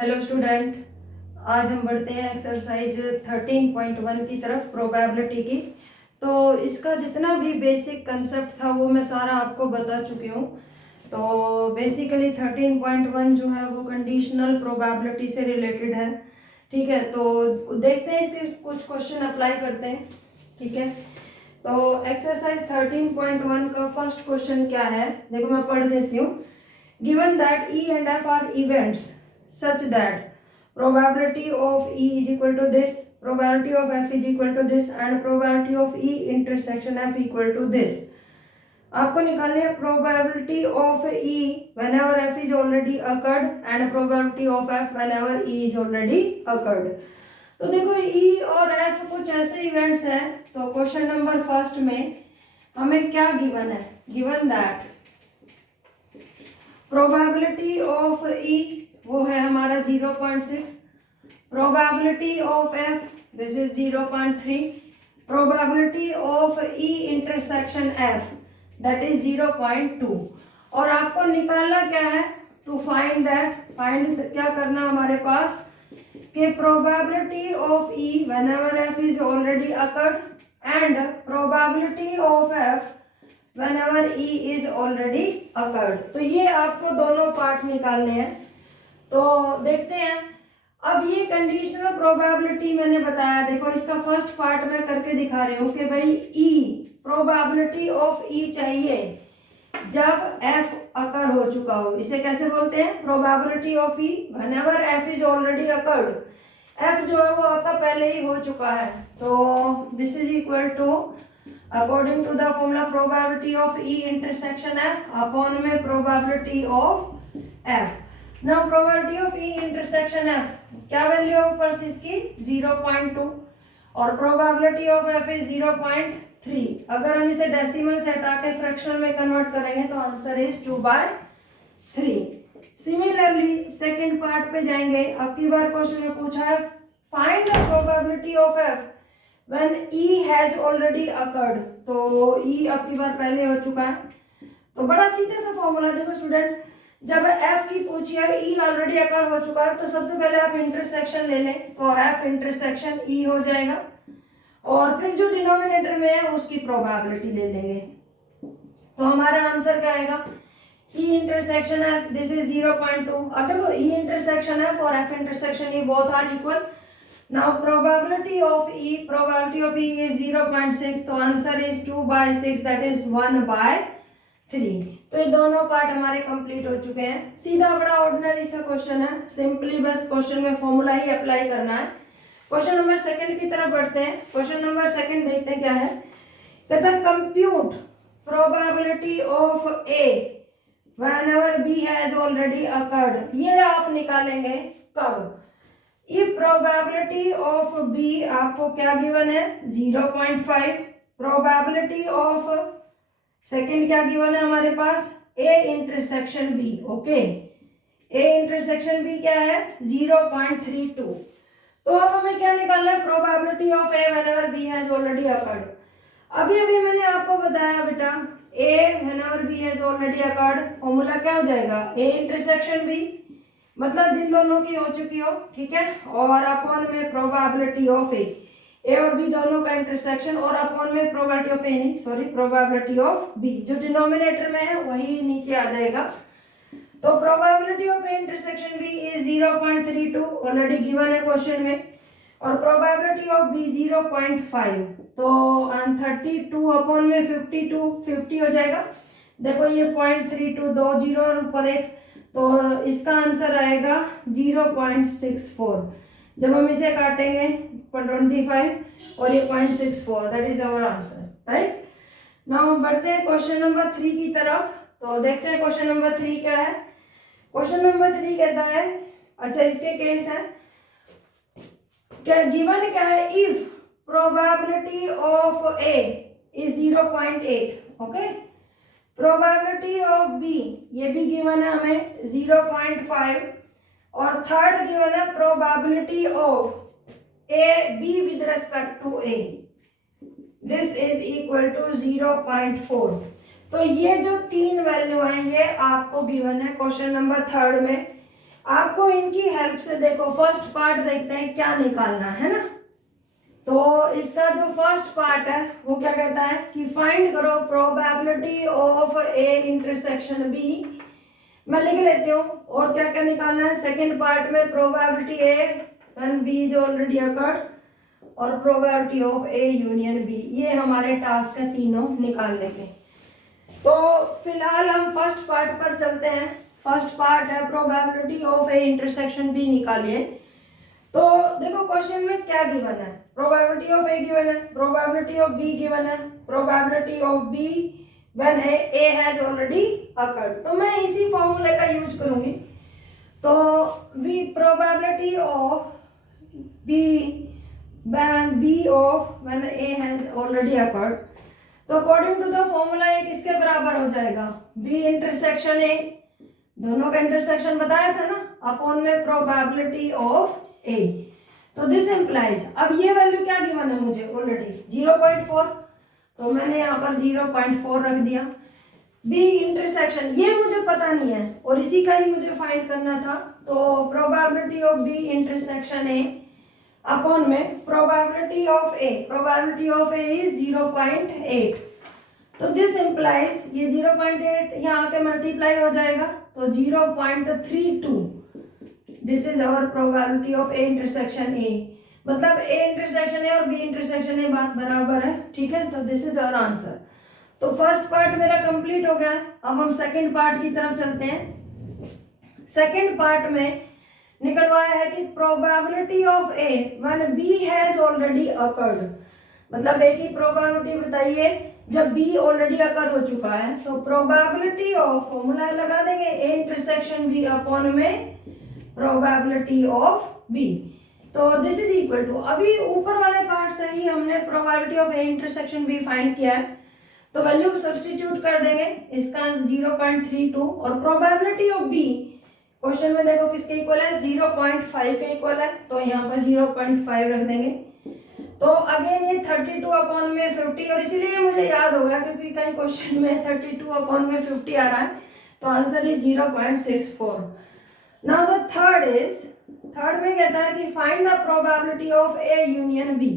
Hello student, आज हम बढ़ते हैं एक्सरसाइज 13.1 की तरफ, प्रोबेबिलिटी की। तो इसका जितना भी बेसिक कंसेप्ट था वो मैं सारा आपको बता चुकी हूँ। तो बेसिकली 13.1 जो है वो कंडीशनल प्रोबेबिलिटी से रिलेटेड है। ठीक है, तो देखते हैं इसके कुछ क्वेश्चन अप्लाई करते हैं। ठीक है, तो एक्सरसाइज 13.1 का फर्स्ट क्वेश्चन क्या है, देखो मैं पढ़ देती हूँ। Given that E and F are events such that probability of E is equal to this, probability of F is equal to this and probability of E intersection F equal to this। आपको निकालनी है probability of E whenever F is already occurred and probability of F whenever E is already occurred। तो देखो E और F कुछ ऐसे events हैं। तो क्वेश्चन नंबर फर्स्ट में हमें क्या गिवन है, given that probability of E वो है हमारा 0.6, probability of F this is 0.3, probability of E intersection F that is 0.2। और आपको निकालना क्या है, टू फाइंड दैट, फाइंड क्या करना हमारे पास कि probability of E whenever F is already occurred and probability of F whenever E is already occurred। तो ये आपको दोनों पार्ट निकालने हैं। तो देखते हैं। अब ये कंडीशनल प्रोबेबिलिटी मैंने बताया, देखो इसका फर्स्ट पार्ट मैं करके दिखा रही हूँ कि भाई E प्रोबेबिलिटी ऑफ E चाहिए जब F अकर हो चुका हो। इसे कैसे बोलते हैं, probability of E whenever F is already occurred। F जो है वो आपका पहले ही हो चुका है। तो this is equal to according to the formula probability of E intersection F upon में probability of F। now probability of E intersection F क्या वैल्यू है ऊपर से इसकी 0.2 और probability of F is 0.3। अगर हम इसे डेसिमल से हटा के फ्रैक्शनल में कन्वर्ट करेंगे तो answer is 2/3। Similarly second part पे जाएंगे। अब की बार क्वेश्चन में पूछा है find the probability of F when E has already occurred। तो E अब की बार पहले हो चुका है। तो बड़ा सीधा सा फॉर्मूला देखो स्टूडेंट, जब F की पूछी है E ऑलरेडी अकर हो चुका है तो सबसे पहले आप इंटरसेक्शन ले लें, तो F इंटरसेक्शन E हो जाएगा और फिर जो डिनोमिनेटर में है उसकी प्रोबेबिलिटी ले लेंगे। तो हमारा आंसर क्या आएगा, E intersection F this is 0.2। अब देखो E इंटरसेक्शन F और F intersection E both are equal. now probability of E is 0.6, तो आंसर इज 2/6 दैट इज 1/3। तो ये दोनों पार्ट हमारे कंप्लीट हो चुके हैं। सीधा बड़ा ऑर्डिनरी सा क्वेश्चन है, सिंपली बस क्वेश्चन में फॉर्मूला ही अप्लाई करना है। क्वेश्चन नंबर सेकंड की तरफ बढ़ते हैं। क्वेश्चन नंबर सेकंड देखते हैं क्या है। कहता है compute probability of A whenever B has already occurred। ये आप निकालेंगे कब, ये प्रोबेबिलिटी ऑफ B आपको क्या गिवन है 0.5, प्रोबेबिलिटी ऑफ सेकंड क्या गिवन है हमारे पास A intersection B। Okay, A intersection B क्या है 0.32। तो अब हमें क्या निकालना है, probability of A whenever B has already occurred। अभी मैंने आपको बताया बेटा A whenever B has already occurred formula क्या हो जाएगा, A इंटरसेक्शन B मतलब जिन दोनों की हो चुकी हो, ठीक है, और अपॉन में प्रोबेबिलिटी ऑफ ए और बी दोनों का इंटरसेक्शन और अपॉन में प्रोबेबिलिटी ऑफ ए नहीं सॉरी प्रोबेबिलिटी ऑफ बी, जो डिनोमिनेटर में है वही नीचे आ जाएगा। तो probability of A intersection B is 0.32 already given है क्वेश्चन में, और प्रोबेबिलिटी ऑफ बी 0.5। तो 32 अपॉन में 52 50 हो जाएगा। देखो ये 0.32 दो जीरो और ऊपर एक, तो इसका आंसर आएगा 0.64। जब हम इसे काटेंगे 25 और ये 0.64 that is our answer, right. Now हम बढ़ते हैं क्वेश्चन नंबर 3 की तरफ। तो देखते हैं क्वेश्चन नंबर 3 क्या है। क्वेश्चन नंबर 3 कहता है, अच्छा इसके केस है क्या, गिवन क्या है, if probability of A is 0.8। Okay, probability of B ये भी गिवन है हमें 0.5 और थर्ड गिवन है probability of A B with respect to A this is equal to 0.4। तो ये जो तीन वैल्यू हैं ये आपको गिवन है क्वेश्चन नंबर थर्ड में। आपको इनकी हेल्प से देखो फर्स्ट पार्ट देखते हैं क्या निकालना है ना। तो इसका जो फर्स्ट पार्ट है वो क्या कहता है कि फाइंड करो probability of A intersection B. मैं लिख लेती हूँ और क्या क्या निकालना है। सेकेंड पार्ट में probability A when B is already occurred और probability of A union B, ये हमारे टास्क है तीनों निकालने के। तो फिलहाल हम फर्स्ट पार्ट पर चलते हैं। फर्स्ट पार्ट है probability of A intersection B निकालिए। तो देखो क्वेश्चन में क्या गिवन है, प्रोबेबिलिटी ऑफ ए गिवन है, प्रोबेबिलिटी ऑफ बी गिवन है, प्रोबेबिलिटी ऑफ बी व्हेन है ए हैज ऑलरेडी अकर्ड। तो मैं इसी फॉर्मूले का यूज करूंगी। तो we probability of B when B of when A has already occurred, तो अकॉर्डिंग टू द फॉर्मूला ये किसके बराबर हो जाएगा, बी इंटरसेक्शन ए, दोनों का इंटरसेक्शन बताया था ना, अपॉन में प्रोबेबिलिटी ऑफ ए। तो दिस इंप्लाइज, अब ये वैल्यू क्या गिवन है मुझे ऑलरेडी 0.4, तो मैंने यहाँ पर 0.4 रख दिया। बी इंटरसेक्शन ये मुझे पता नहीं है और इसी का ही मुझे फाइंड करना था। तो probability of B intersection A upon में probability of A, probability of A is 0.8। तो दिस इंप्लाइज ये 0.8 यहाँ आके मल्टीप्लाई हो जाएगा तो 0.32। This is our probability of A intersection A, मतलब ए इंटरसेक्शन ए और बी इंटरसेक्शन ए बात बराबर है, ठीक है। तो दिस इज आवर आंसर। तो फर्स्ट पार्ट मेरा कंप्लीट हो गया है। अब हम सेकंड पार्ट की तरफ चलते हैं। सेकंड पार्ट में निकलवाया है कि probability of A when B has already occurred, मतलब ए की प्रोबेबिलिटी बताइए जब बी ऑलरेडी अकर हो चुका है। तो प्रोबेबिलिटी ऑफ, फॉर्मूला लगा देंगे ए इंटरसेक्शन बी अपॉन में प्रोबेबिलिटी ऑफ बी। तो दिस इज इक्वल टू, अभी ऊपर वाले पार्ट से ही हमने probability of A intersection B find किया है, तो वैल्यू सब्स्टिट्यूट कर देंगे, इसका 0.32 और प्रोबेबिलिटी ऑफ बी क्वेश्चन में देखो किसके इक्वल है, 0.5 के इक्वल है, तो यहाँ पर 0.5 रख देंगे। तो अगेन ये 32 अपॉन में 50, और इसीलिए मुझे याद हो गया क्योंकि कई क्वेश्चन में 32 अपॉन में 50 आ रहा है, तो answer is 0.64। Now the third is, third में कहता है कि find the probability of A union B.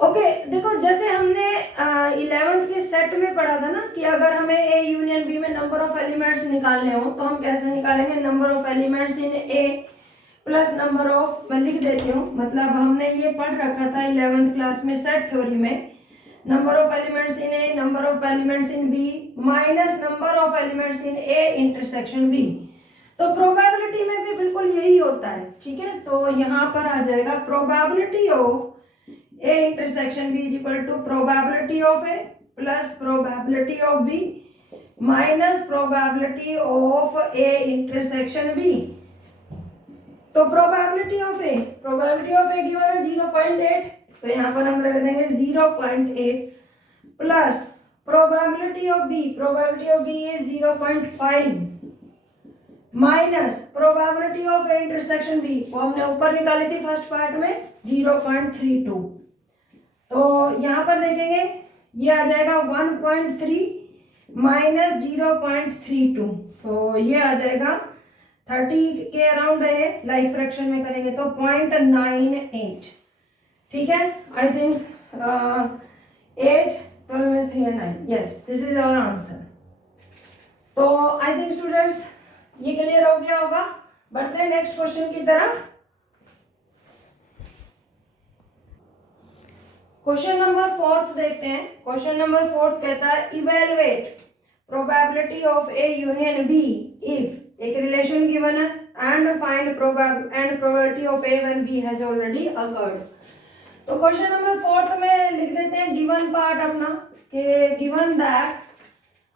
Okay, देखो जैसे हमने 11th के सेट में पढ़ा था ना कि अगर हमें ए यूनियन बी में नंबर ऑफ एलिमेंट्स निकालने हो तो हम कैसे निकालेंगे, number of elements in A plus number of, मैं लिख देती हूँ, मतलब हमने ये पढ़ रखा था 11th क्लास में सेट थ्योरी में, number of elements in A, number of elements in B minus number of elements in A intersection B. तो प्रोबेबिलिटी में भी बिल्कुल यही होता है, ठीक है। तो यहाँ पर आ जाएगा probability of A intersection B is equal to probability of A plus probability of B minus probability of A intersection B. तो प्रोबेबिलिटी ऑफ ए गिवन है 0.8, तो यहाँ पर हम रख देंगे 0.8 plus probability of B is 0.5 minus probability of A intersection B, वो हमने ऊपर निकाली थी फर्स्ट पार्ट में 0.32। तो यहाँ पर देखेंगे ये आ जाएगा 1.3 माइनस 0.32, तो ये आ जाएगा 30 के अराउंड है, लाइक फ्रैक्शन में करेंगे तो 0.98, ठीक है। आई थिंक 8 12 में 3 and 9, yes this is our answer. तो आई थिंक स्टूडेंट्स ये क्लियर हो गया होगा। बढ़ते हैं नेक्स्ट क्वेश्चन की तरफ। क्वेश्चन नंबर 4 देखते हैं। क्वेश्चन नंबर 4 कहता है evaluate probability of A union B if एक रिलेशन गिवन है and find probability of A when B has already occurred. तो क्वेश्चन नंबर 4 में लिख देते हैं गिवन पार्ट अपना कि गिवन दैट,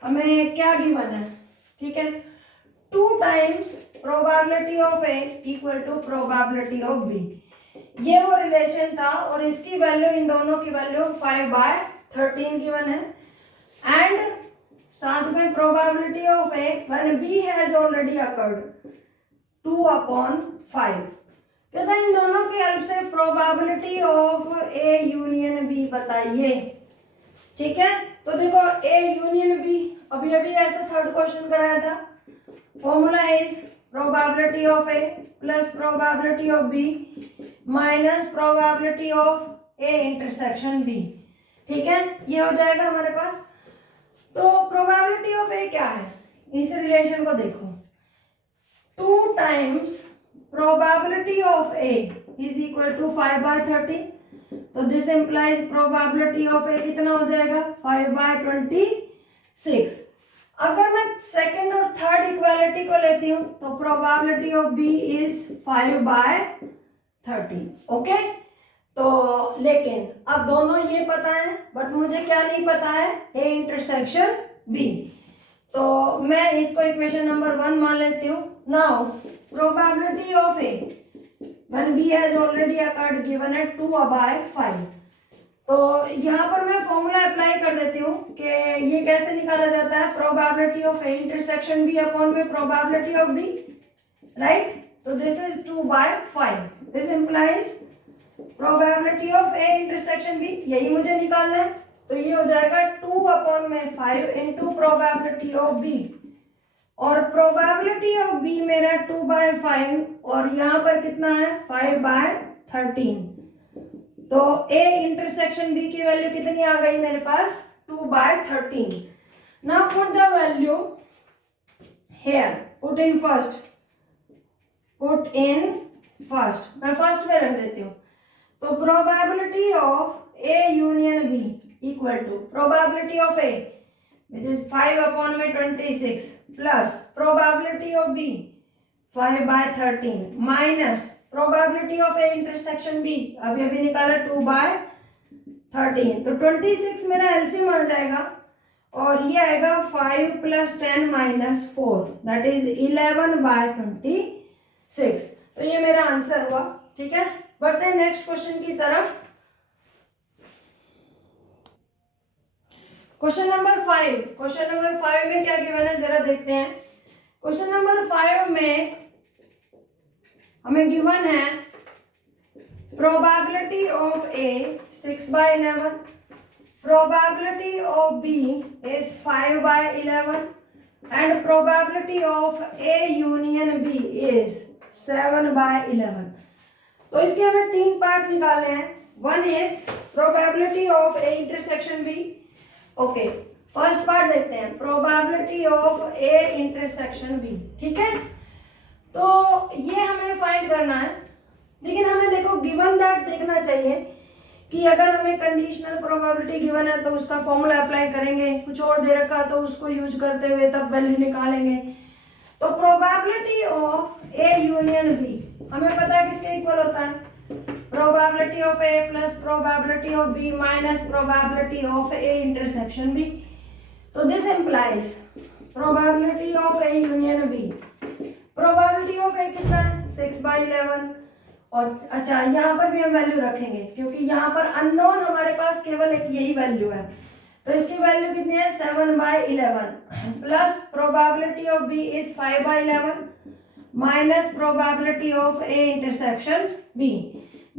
हमें क्या गिवन है, ठीक है, 2 times probability of A equal to probability of B. ये वो रिलेशन था और इसकी वैल्यू, इन दोनों की वैल्यू 5/13 गिवन है एंड साथ में probability of A when B has already occurred 2/5। कहता है इन दोनों की हेल्प से probability of A union B बताइए, ठीक है। तो देखो ए यूनियन बी, अभी ऐसा थर्ड क्वेश्चन कराया था, formula is probability of A plus probability of B minus probability of A intersection B. ठीक है, ये हो जाएगा हमारे पास। तो प्रोबेबिलिटी ऑफ ए क्या है, इस रिलेशन को देखो, 2 times probability of A is equal to 5/13। तो this implies probability of A कितना हो जाएगा, 5/26। अगर मैं सेकंड और थर्ड इक्वालिटी को लेती हूँ तो probability of B is 5/13। Okay, तो लेकिन अब दोनों ये पता है, बट मुझे क्या नहीं पता है, ए इंटरसेक्शन बी। तो मैं इसको इक्वेशन नंबर 1 मान लेती हूँ। Now probability of A when b has already occurred given at 2/5। तो यहाँ पर मैं फॉर्मूला अप्लाई कर देती हूँ कि ये कैसे निकाला जाता है, probability of A intersection B upon में प्रोबेबिलिटी ऑफ बी, राइट। तो this is 2/5, this implies probability of A intersection B, यही मुझे निकालना है। तो ये हो जाएगा 2/5 इंटू प्रोबेबिलिटी ऑफ बी, और प्रोबेबिलिटी ऑफ बी मेरा 2/5 और यहाँ पर कितना है 5/13। तो ए इंटरसेक्शन बी की वैल्यू कितनी आ गई मेरे पास, 2/13। Now put the value here, put in first, मैं फर्स्ट में रख देती हूँ। तो probability of A union B equal to probability of A which is 5/26 plus probability of B 5/13 minus probability of A intersection B अभी निकाला 2/13। तो 26 मेरा एलसीएम आ जाएगा और ये आएगा 5 + 10 - 4 दैट इज 11/26। तो ये मेरा आंसर हुआ। ठीक है, बढ़ते हैं नेक्स्ट क्वेश्चन की तरफ। क्वेश्चन नंबर 5 में क्या गिवन है जरा देखते हैं। क्वेश्चन नंबर 5 में हमें गिवन है probability of A 6/11, probability of B is 5/11 and probability of A union B is 7/11। तो इसके हमें 3 पार्ट निकालने हैं। One is probability of A intersection B. Okay, first part देखते हैं, probability of A intersection B. ठीक है, तो ये हमें फाइंड करना है, लेकिन हमें देखो गिवन दैट देखना चाहिए कि अगर हमें कंडीशनल प्रोबेबिलिटी गिवन है तो उसका फॉर्मूला अप्लाई करेंगे, कुछ और दे रखा तो उसको यूज करते हुए तब वैल्यू निकालेंगे। तो probability of A union B हमें पता है किसके इक्वल होता है, probability of A plus probability of B minus probability of A intersection B। तो this implies probability of A union B, probability of A कितना है 6/11। और अच्छा, यहाँ पर भी हम वैल्यू रखेंगे क्योंकि यहाँ पर अननोन हमारे पास केवल एक यही वैल्यू है। तो इसकी वैल्यू कितनी है 7/11 plus probability of B is 5/11 minus probability of A intersection B।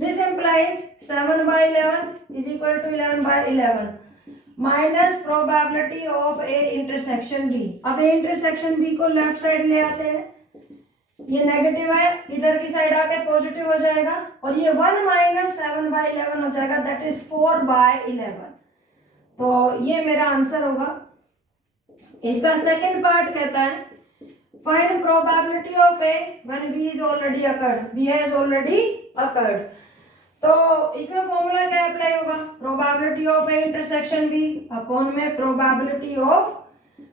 This implies 7/11 is equal to 11/11 minus probability of A intersection B। अब A intersection B को लेफ्ट साइड ले आते हैं, ये नेगेटिव है, इधर की साइड आके पॉजिटिव हो जाएगा और ये 1 - 7/11 हो जाएगा, दैट इज 4/11। तो ये मेरा आंसर होगा। इसका सेकेंड पार्ट कहता है find probability of A when B is already occurred, B has already occurred। तो इसमें फॉर्मूला क्या अप्लाई होगा, probability of A intersection B upon में प्रोबेबिलिटी ऑफ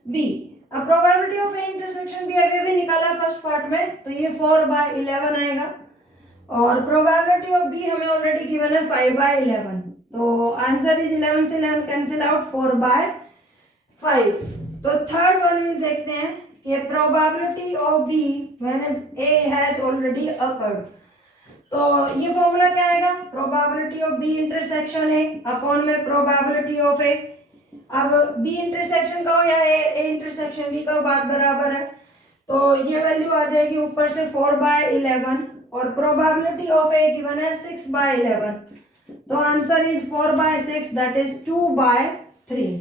बी। अब probability of A intersection B अभी निकाला फर्स्ट पार्ट में, तो ये 4/11 आएगा और प्रोबेबिलिटी ऑफ बी हमें ऑलरेडी गिवन है 5/11। तो आंसर इज 11 से 11 कैंसिल आउट, 4/5। तो थर्ड वन इज देखते हैं कि probability of B when A has already occurred. तो ये फॉर्मूला क्या आएगा, probability of B intersection A upon में प्रोबेबिलिटी ऑफ ए। अब बी इंटरसेक्शन का हो या ए इंटरसेक्शन बी का हो, बात बराबर है। तो ये वैल्यू आ जाएगी ऊपर से 4/11 और प्रोबेबिलिटी ऑफ ए गिवन है 6/11। तो आंसर इज 4/6 दैट इज 2/3।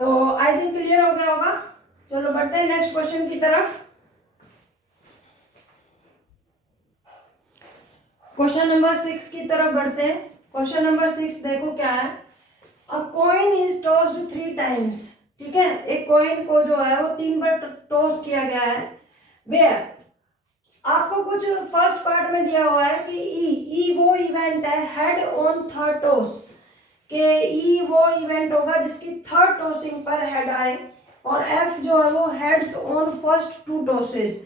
तो आई थिंक क्लियर हो गया होगा। चलो बढ़ते हैं नेक्स्ट क्वेश्चन की तरफ। क्वेश्चन नंबर 6 की तरफ बढ़ते हैं। क्वेश्चन नंबर 6 देखो क्या है। अ कॉइन इज टॉस्ड 3 टाइम्स। ठीक है, एक कॉइन को जो है वो 3 बार टॉस किया गया है। वेयर, आपको कुछ फर्स्ट पार्ट में दिया हुआ है कि ई वो इवेंट है हेड ऑन थर्ड टॉस, के ई वो इवेंट होगा जिसकी थर्ड टॉसिंग पर हेड आए, और एफ जो है वो हेड्स ऑन फर्स्ट 2 टॉसेस,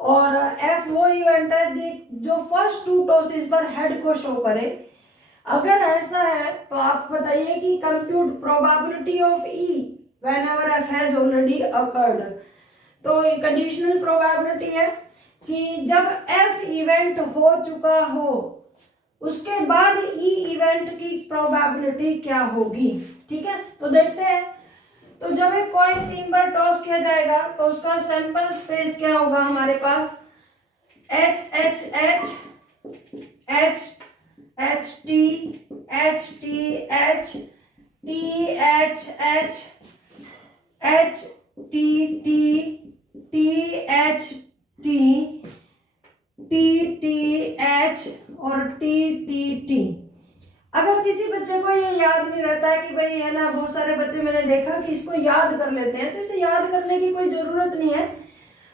और एफ वो इवेंट है जो फर्स्ट 2 टॉसेस पर हेड को शो करे। अगर ऐसा है तो आप बताइए कि compute probability of E whenever F has already occurred. तो ये कंडीशनल प्रोबेबिलिटी है कि जब एफ इवेंट हो चुका हो उसके बाद ई इवेंट की प्रोबेबिलिटी क्या होगी। ठीक है, तो देखते हैं। तो जब एक कॉइन 3 बार टॉस किया जाएगा तो उसका सैंपल स्पेस क्या होगा हमारे पास, H H H H H T H T H T H H H T T T H T T T H और टी टी टी। अगर किसी बच्चे को ये याद नहीं रहता है कि भाई है ना, बहुत सारे बच्चे मैंने देखा कि इसको याद कर लेते हैं, तो इसे याद करने की कोई ज़रूरत नहीं है।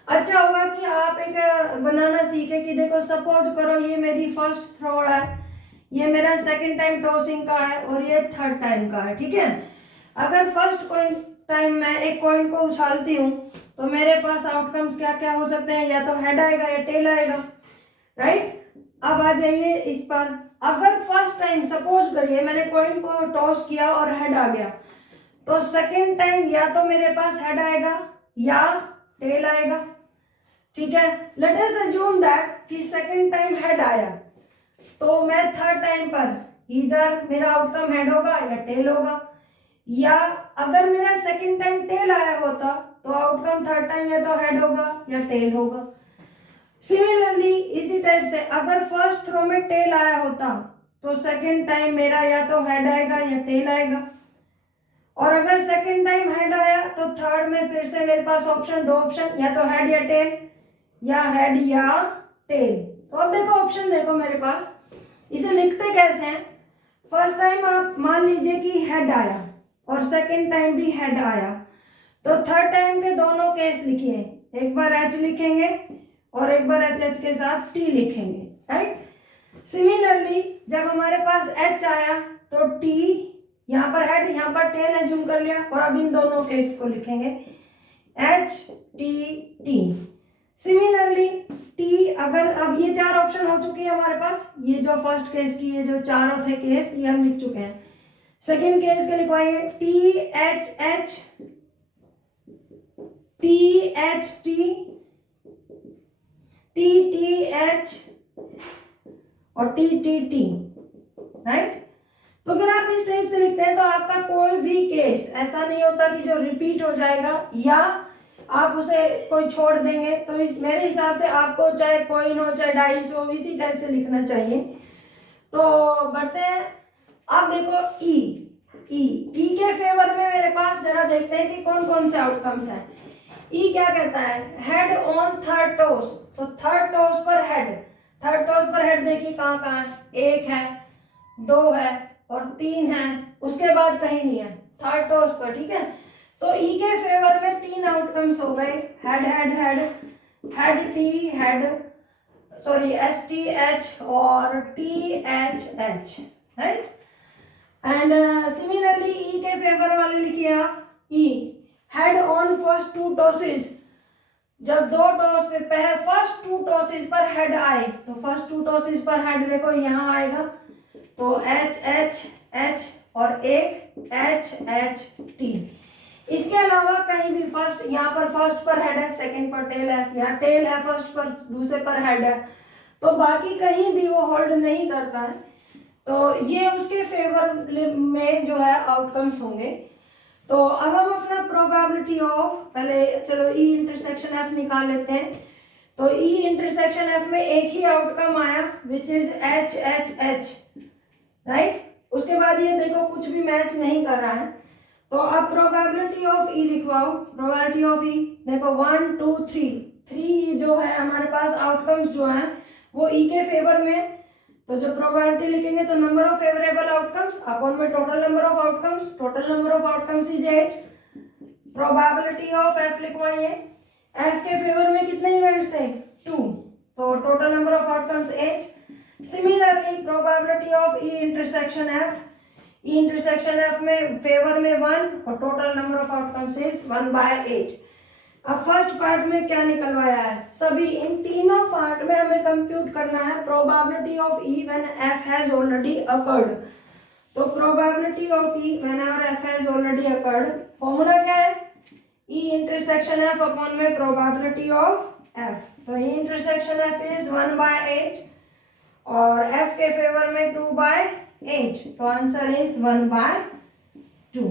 अच्छा होगा कि आप एक बनाना सीखे कि देखो सपोज करो ये मेरी फर्स्ट थ्रो है, ये मेरा सेकंड टाइम टॉसिंग का है और ये थर्ड टाइम का है। ठीक है, अगर फर्स्ट कॉइन टाइम मैं एक कॉइन को उछालती हूँ तो मेरे पास आउटकम्स क्या क्या हो सकते हैं, या तो हेड आएगा या टेल आएगा। राइट, अब आ जाइए इस पर। अगर फर्स्ट टाइम सपोज करिए मैंने कॉइन को टॉस किया और हेड आ गया, तो सेकेंड टाइम या तो मेरे पास हेड आएगा या टेल आएगा। ठीक है, लेट अस अज्यूम दैट कि सेकेंड टाइम हेड आया, तो मैं थर्ड टाइम पर इधर मेरा आउटकम हेड होगा या टेल होगा, या अगर मेरा सेकेंड टाइम टेल आया होता तो आउटकम थर्ड टाइम या तो हेड होगा या टेल होगा। सिमिलरली इसी टाइप से अगर फर्स्ट थ्रो में टेल आया होता तो सेकेंड टाइम मेरा या तो हेड आएगा या टेल आएगा, और अगर सेकेंड टाइम हेड आया तो थर्ड में फिर से मेरे पास दो ऑप्शन, या तो हेड या टेल, या हेड या टेल। तो अब देखो ऑप्शन देखो मेरे पास, इसे लिखते कैसे हैं। फर्स्ट टाइम आप मान लीजिए कि हेड आया और सेकेंड टाइम भी हेड आया, तो थर्ड टाइम के दोनों केस लिखिए, एक बार एच लिखेंगे और एक बार एच एच के साथ टी लिखेंगे। राइट, सिमिलरली जब हमारे पास एच आया तो टी, यहाँ पर हेड यहाँ पर टेल एज्यूम कर लिया, और अब इन दोनों केस को लिखेंगे H T T. Similarly T, अगर अब ये 4 ऑप्शन हो चुकी है हमारे पास, ये जो फर्स्ट केस की ये जो चारों थे केस ये हम लिख चुके हैं। सेकेंड केस के लिखवाइए T H H T H T T T H और टी टी टी। राइट, तो अगर आप इस टाइप से लिखते हैं तो आपका कोई भी केस ऐसा नहीं होता कि जो रिपीट हो जाएगा या आप उसे कोई छोड़ देंगे। तो इस मेरे हिसाब से आपको चाहे कॉइन हो चाहे डाइस हो इसी टाइप से लिखना चाहिए। तो बढ़ते हैं। अब देखो ई के फेवर में मेरे पास जरा देखते हैं कि कौन कौन से आउटकम्स हैं। ई क्या कहता है, हेड ऑन थर्ड टॉस, तो थर्ड टॉस पर हेड, थर्ड टॉस पर हेड देखिए कहाँ कहाँ है, 1 है 2 है और 3 है, उसके बाद कहीं नहीं है थर्ड टॉस पर। ठीक है, तो ई के फेवर में 3 आउटकम्स हो गए, head head head head T head, sorry S T H और T H H. Right, and similarly E के फेवर वाले लिखिए आप, E head on first 2 tosses, जब 2 टॉस पे फर्स्ट 2 टॉसेस पर हेड आए, तो फर्स्ट 2 टॉसेस पर हेड देखो यहाँ आएगा, तो एच एच एच और एक एच एच टी। इसके अलावा कहीं भी फर्स्ट, यहाँ पर फर्स्ट पर हेड है, सेकंड पर टेल है, यहाँ टेल है फर्स्ट पर, दूसरे पर हेड है, तो बाकी कहीं भी वो होल्ड नहीं करता है। तो ये उसके फेवर में जो है आउटकम्स होंगे। तो अब हम अपना प्रोबेबिलिटी ऑफ, पहले चलो ई इंटरसेक्शन एफ निकाल लेते हैं। तो ई इंटरसेक्शन एफ में एक ही आउटकम आया which is H H H. Right, उसके बाद ये देखो कुछ भी मैच नहीं कर रहा है, तो अब प्रोबेबिलिटी ऑफ ई लिखवाओ। प्रोबेबिलिटी ऑफ ई देखो 1 2 3 3 जो है हमारे पास आउटकम्स जो हैं वो ई के फेवर में तो जब प्रोबेबिलिटी लिखेंगे तो number of favourable outcomes upon में total number of outcomes, total number of outcomes is 8। Probability of F लिखवाइए, एफ के फेवर में कितने इवेंट्स थे 2, तो total number of outcomes 8। Similarly probability of E intersection F, E intersection F में favour में 1 और total number of outcomes is 1/8। अब फर्स्ट पार्ट में क्या निकलवाया है, सभी इन तीनों पार्ट में हमें कंप्यूट करना है probability of E when F has already occurred. तो probability of E whenever F has already occurred, formula क्या है, ई इंटरसेक्शन एफ अपॉन में प्रोबेबिलिटी ऑफ एफ। तो ई इंटरसेक्शन एफ इज 1/8 और एफ के फेवर में 2/8, तो आंसर इज 1/2।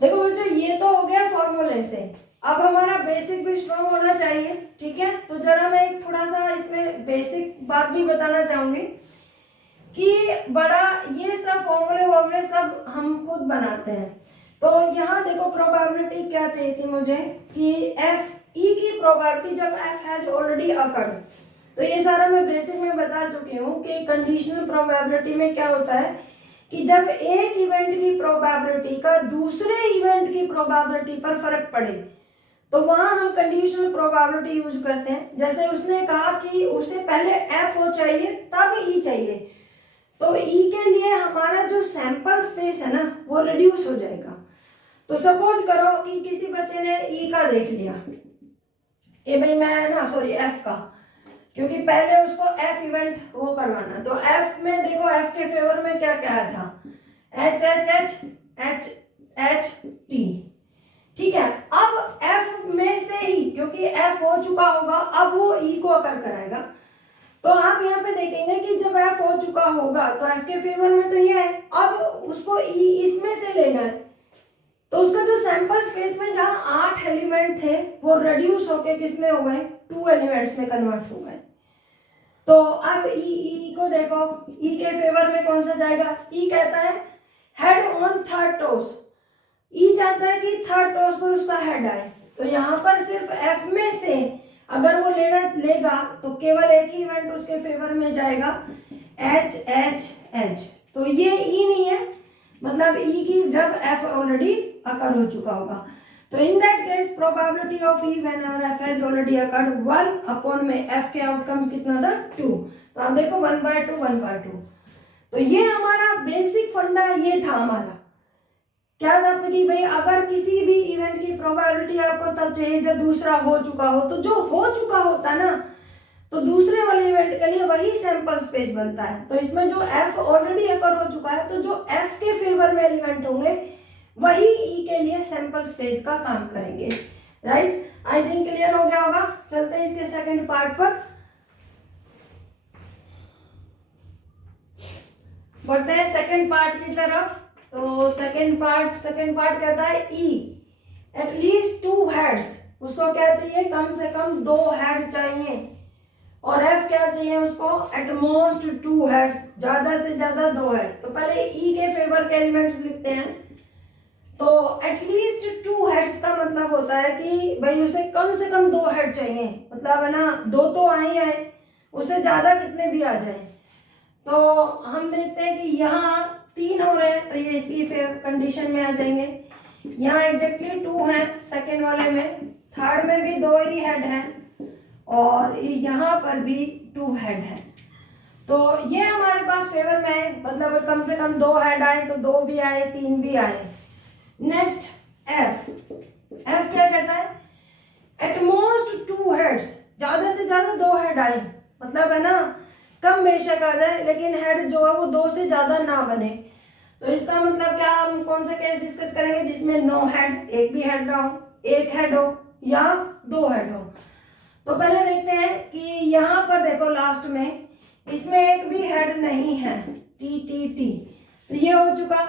देखो बच्चों ये तो हो गया फॉर्मूले से, अब हमारा बेसिक भी स्ट्रॉन्ग होना चाहिए, ठीक है। तो जरा मैं एक थोड़ा सा इसमें बेसिक बात भी बताना चाहूंगी कि बड़ा ये सब फॉर्मूले वॉर्मूले सब हम खुद बनाते हैं। तो यहाँ देखो प्रोबेबिलिटी क्या चाहिए थी मुझे कि एफ ई की प्रोबेबिलिटी जब एफ हैज ऑलरेडी अकर्ड, तो ये सारा मैं बेसिक में बता चुकी हूँ कि कंडीशनल प्रोबेबिलिटी में क्या होता है कि जब एक इवेंट की प्रोबेबिलिटी का दूसरे इवेंट की प्रोबेबिलिटी पर फर्क पड़े तो वहां हम कंडीशनल प्रोबेबिलिटी यूज करते हैं। जैसे उसने कहा कि उसे पहले एफ हो चाहिए तब ई चाहिए, तो ई के लिए हमारा जो सैंपल स्पेस है ना वो रिड्यूस हो जाएगा। तो सपोज करो कि किसी बच्चे ने ई का देख लिया कि भाई मैं ना सॉरी एफ का, क्योंकि पहले उसको एफ इवेंट वो करवाना, तो एफ में देखो एफ के फेवर में क्या क्या था, H H H H H T, ठीक है। अब एफ में से ही क्योंकि एफ हो चुका होगा अब वो ई को अकर कराएगा, तो आप यहाँ पे देखेंगे कि जब एफ हो चुका होगा तो एफ के फेवर में तो ये है, अब उसको ई इसमें से लेना है, तो उसका जो सैंपल स्पेस में जहां 8 एलिमेंट थे वो रिड्यूस होके किसमें हो गए 2 एलिमेंट्स में कन्वर्ट हो गए। तो अब ई को देखो, ई के फेवर में कौन सा जाएगा, ई कहता है हेड ऑन थर्ड टोस, ई चाहता है कि थर्ड टोस पर उसका हेड आए, तो यहाँ पर सिर्फ एफ में से अगर वो लेगा तो केवल एक ही इवेंट उसके फेवर में जाएगा एच एच एच, तो ये ई नहीं है, मतलब ई की जब एफ ऑलरेडी अकर हो चुका होगा। तो in that case probability of E whenever F has already occurred 1 upon में एफ के आउटकम्स कितना था 2, तो आप देखो 1/2 1/2। तो ये हमारा बेसिक फंडा ये था हमारा, क्या था कि भाई अगर किसी भी इवेंट की प्रोबेबिलिटी आपको तब चाहिए जब दूसरा हो चुका हो, तो जो हो चुका होता ना तो दूसरे वाले इवेंट के लिए वही सैंपल स्पेस बनता है। तो इसमें जो एफ ऑलरेडी अकर हो चुका है तो जो एफ के फेवर में एलिमेंट होंगे वही ई के लिए सैंपल स्पेस का काम करेंगे, राइट। आई थिंक क्लियर हो गया होगा। चलते हैं इसके सेकंड पार्ट पर, बढ़ते हैं सेकंड पार्ट की तरफ। तो सेकंड पार्ट कहता है ई एटलीस्ट 2 हेड्स, उसको क्या चाहिए कम से कम 2 हेड चाहिए, और एफ क्या चाहिए उसको एटमोस्ट 2 हेड्स, ज्यादा से ज्यादा 2 हेड। तो पहले ई के फेवर के एलिमेंट्स लिखते हैं। तो एटलीस्ट 2 हेड्स का मतलब होता है कि भाई उसे कम से कम 2 हेड चाहिए, मतलब है ना 2 तो आए उससे ज्यादा कितने भी आ जाए। तो हम देखते हैं कि यहाँ 3 हो रहे हैं तो ये इसकी कंडीशन में आ जाएंगे। यहाँ एग्जैक्टली 2 हैं सेकेंड वाले में, थर्ड में भी 2 ही हेड हैं और यहाँ पर भी 2 हेड है। तो ये हमारे पास फेवर में है, मतलब कम से कम 2 हेड आए तो 2 भी आए 3 भी आए। नेक्स्ट एफ क्या कहता है एटमोस्ट 2 हेड्स, ज्यादा से ज्यादा 2 हेड आए, मतलब है ना कम बेशक आ जाए लेकिन हेड जो है वो 2 से ज्यादा ना बने। तो इसका मतलब क्या, हम कौन सा केस डिस्कस करेंगे जिसमें नो हेड, एक भी हेड ना हो, 1 हेड हो या 2 हेड हो। तो पहले देखते हैं कि यहाँ पर देखो लास्ट में इसमें एक भी हेड नहीं है, टी टी टी, तो ये हो चुका।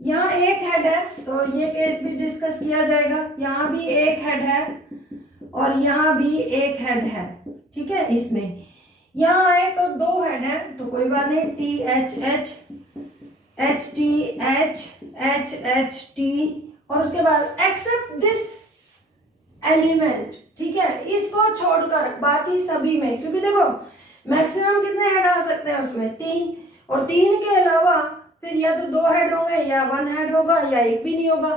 यहाँ 1 हेड है तो ये केस भी डिस्कस किया जाएगा, यहाँ भी 1 हेड है और यहाँ भी 1 हेड है, ठीक है। इसमें यहाँ आए तो 2 हेड है तो कोई बात नहीं, T H H H T H H H T, और उसके बाद एक्सेप्ट दिस एलिमेंट, ठीक है, इसको छोड़कर बाकी सभी में, क्योंकि देखो मैक्सिमम कितने हेड आ सकते हैं उसमें? 3, और 3 के अलावा फिर या तो 2 हेड होंगे या 1 हेड होगा या एक भी नहीं होगा।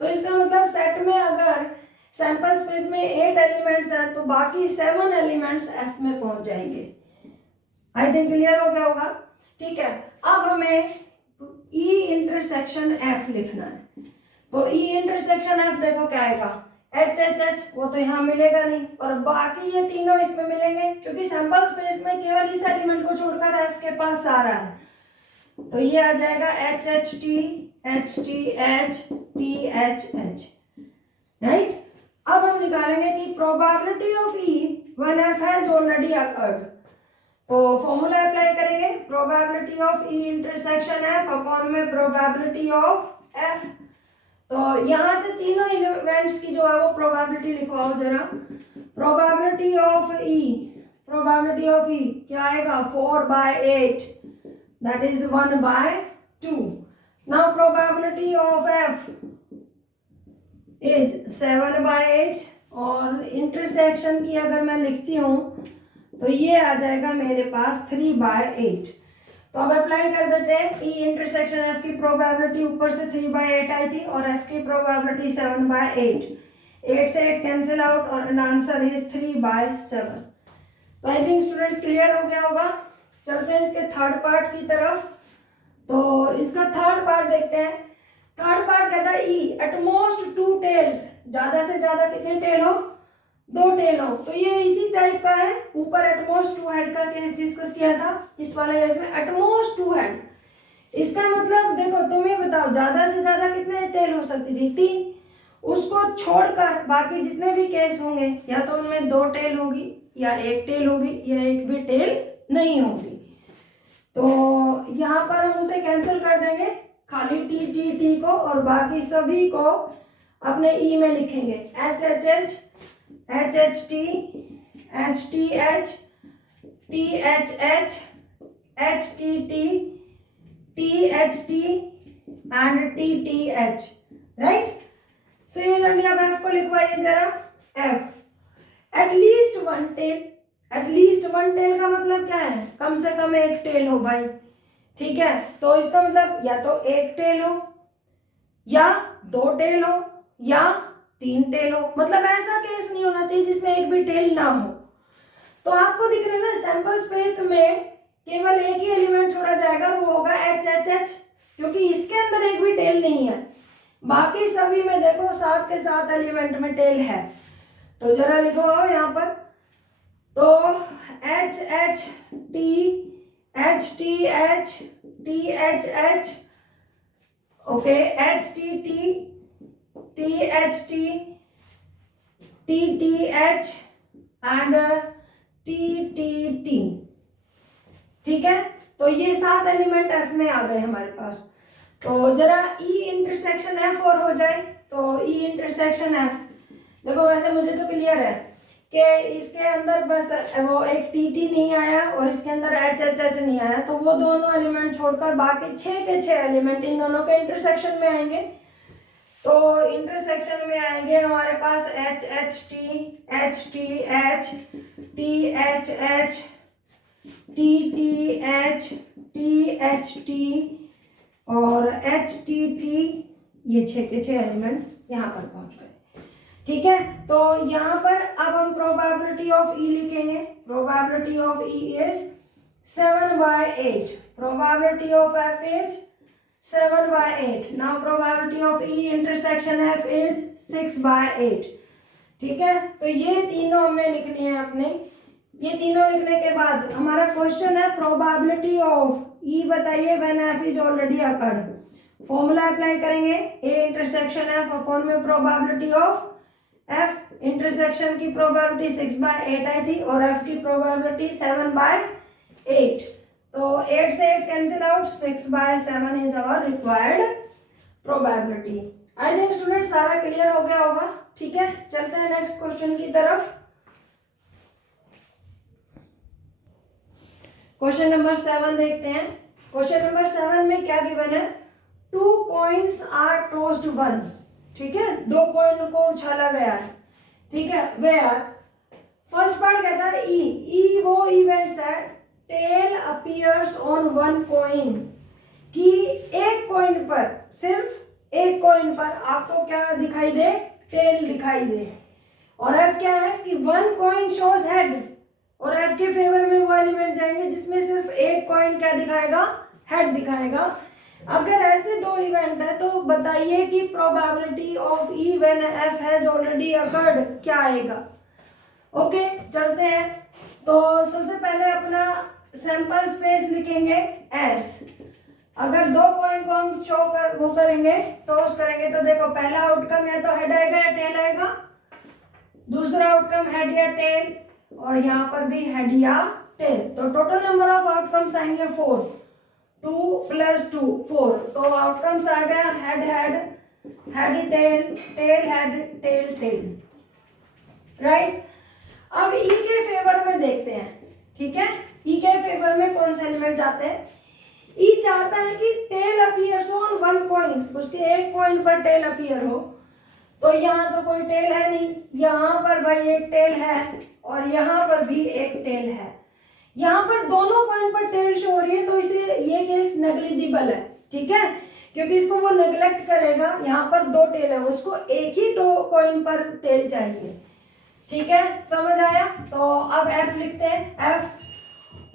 तो इसका मतलब सेट में अगर सैंपल स्पेस में 8 एलिमेंट्स हैं तो बाकी 7 एलिमेंट्स एफ में पहुंच जाएंगे। आई थिंक क्लियर हो गया होगा। ठीक है, अब हमें ई इंटरसेक्शन एफ लिखना है। तो ई इंटरसेक्शन एफ देखो क्या आएगा, एच एच एच, वो तो यहाँ मिलेगा नहीं, और बाकी ये तीनों इसमें मिलेंगे क्योंकि सैंपल स्पेस में केवल इस एलिमेंट को छोड़कर एफ के पास सारा है। तो ये आ जाएगा H H T H T H T H H, right. अब हम निकालेंगे कि probability of E when F has already occurred. तो फॉर्मूला अप्लाई करेंगे, probability of E intersection F upon में प्रोबेबिलिटी ऑफ एफ। तो यहाँ से तीनों इवेंट्स की जो है वो प्रोबेबिलिटी लिखवाओ जरा। प्रोबेबिलिटी ऑफ ई क्या आएगा, 4/8, that is 1/2. Now probability of f is 7/8, और इंटरसेक्शन की अगर मैं लिखती हूँ तो ये आ जाएगा मेरे पास 3/8। तो अब अप्लाई कर देते हैं। ई इंटरसेक्शन एफ की प्रोबेबिलिटी ऊपर से 3/8 आई थी और एफ की प्रोबेबिलिटी 7/8। 8 से 8 कैंसिल आउट और आंसर इज 3/7। तो आई थिंक स्टूडेंट्स क्लियर हो गया होगा। चलते हैं इसके थर्ड पार्ट की तरफ। तो इसका थर्ड पार्ट देखते हैं। थर्ड पार्ट कहता है ई एटमोस्ट 2 टेल्स, ज्यादा से ज्यादा कितने टेल हो, 2 टेल हो। तो ये इसी टाइप का है, ऊपर एटमोस्ट 2 हेड का केस डिस्कस किया था, इस वाले केस में एटमोस्ट 2 हेड। इसका मतलब देखो, तुम ये बताओ ज्यादा से ज्यादा कितने टेल हो सकती थी, 3। उसको छोड़कर बाकी जितने भी केस होंगे या तो उनमें 2 टेल होगी या 1 टेल होगी या एक भी टेल नहीं होगी। तो यहाँ पर हम उसे कैंसिल कर देंगे, खाली टी टी टी को, और बाकी सभी को अपने ई में लिखेंगे। H H H, H H T, H T H, T H H, H T T, T H T and T T H, right. Similarly अब एफ को लिखवाइए जरा। F at least 1 tail. At least 1 tail का मतलब क्या है, कम से कम 1 टेल हो भाई, ठीक है। तो इसका मतलब या तो 1 टेल हो या 2 टेल हो या 3 टेल हो, मतलब ऐसा केस नहीं होना चाहिए जिसमें एक भी टेल ना हो। तो आपको दिख रहा है ना, सैंपल स्पेस में केवल एक ही एलिमेंट छोड़ा जाएगा, वो होगा एच एच एच, क्योंकि इसके अंदर एक भी टेल नहीं है। बाकी सभी में देखो 7 के 7 एलिमेंट में टेल है। तो जरा लिखो आओ यहाँ पर। तो H H T, H T H, T H H, okay, H T T, T H T, T T H and T T T, ठीक है। तो ये 7 एलिमेंट एफ में आ गए हमारे पास। तो जरा ई इंटरसेक्शन एफ और हो जाए। तो ई इंटरसेक्शन एफ देखो, वैसे मुझे तो क्लियर है कि इसके अंदर बस वो एक टी टी नहीं आया और इसके अंदर एच एच एच नहीं आया, तो वो दोनों एलिमेंट छोड़कर बाकी 6 के 6 एलिमेंट इन दोनों के इंटरसेक्शन में आएंगे। तो इंटरसेक्शन में आएंगे हमारे पास H H T, H T H, T H H, T T H, T H T और एच टी टी। ये 6 के 6 एलिमेंट यहाँ पर पहुंच गए, ठीक है। तो यहाँ पर अब हम प्रोबेबिलिटी ऑफ ई लिखेंगे। Probability of E is 7/8, probability of F is 7/8। Now probability of E intersection F is 6/8, ठीक है। तो ये तीनों हमने लिख लिए हैं अपने। ये तीनों लिखने के बाद हमारा क्वेश्चन है प्रोबेबिलिटी ऑफ ई बताइए when F is already occurred. Formula apply करेंगे, ए इंटरसेक्शन एफ अपॉन में प्रोबेबिलिटी ऑफ एफ। इंटरसेक्शन की प्रोबेबिलिटी 6/8 आई थी और एफ की प्रोबेबिलिटी 7/8। तो 8 से 8 cancel out, 6/7 is our required probability. I think student सारा क्लियर हो गया होगा, ठीक है। चलते हैं नेक्स्ट क्वेश्चन की तरफ। क्वेश्चन नंबर 7 देखते हैं। क्वेश्चन नंबर 7 में क्या गिवन है, 2 coins आर टॉस्ड वंस, ठीक है। 2 कॉइन को उछाला गया है, ठीक है। वेयर फर्स्ट पार्ट कहता है ई, ई वो इवेंट्स है tail appears on one coin, कि एक कॉइन पर, सिर्फ एक कॉइन पर आपको क्या दिखाई दे, टेल दिखाई दे। और एफ क्या है कि वन कॉइन शोज हेड, और एफ के फेवर में वो एलिमेंट जाएंगे जिसमें सिर्फ एक कॉइन क्या दिखाएगा, हेड दिखाएगा। अगर ऐसे दो इवेंट है तो बताइए कि probability of E when F has already occurred क्या आएगा। ओके चलते हैं। तो सबसे पहले अपना सैंपल स्पेस लिखेंगे एस। अगर दो पॉइंट को हम शो कर वो करेंगे, टॉस करेंगे, तो देखो पहला आउटकम या तो हेड आएगा या टेल आएगा, दूसरा आउटकम हेड या टेल, और यहाँ पर भी हेड या टेल। तो टोटल नंबर ऑफ आउटकम्स आएंगे 4, 2 + 2 4। तो आउटकम्स आ गया head head, head tail, tail head, tail tail, right. अब ई के फेवर में देखते हैं, ठीक है, ई के फेवर में कौन से एलिमेंट जाते हैं। ई चाहता है कि tail appears on one coin, उसके एक कॉइन पर टेल अपीयर हो। तो यहाँ तो कोई टेल है नहीं, यहाँ पर भाई एक टेल है और यहाँ पर भी एक टेल है। यहाँ पर दोनों पॉइंट पर टेल शो हो रही है, तो इसे ये केस नेग्लिजिबल है, ठीक है, क्योंकि इसको वो नेग्लेक्ट करेगा। यहाँ पर दो टेल है, उसको एक ही कॉइन पर टेल चाहिए, ठीक है, समझ आया। तो अब एफ लिखते हैं, F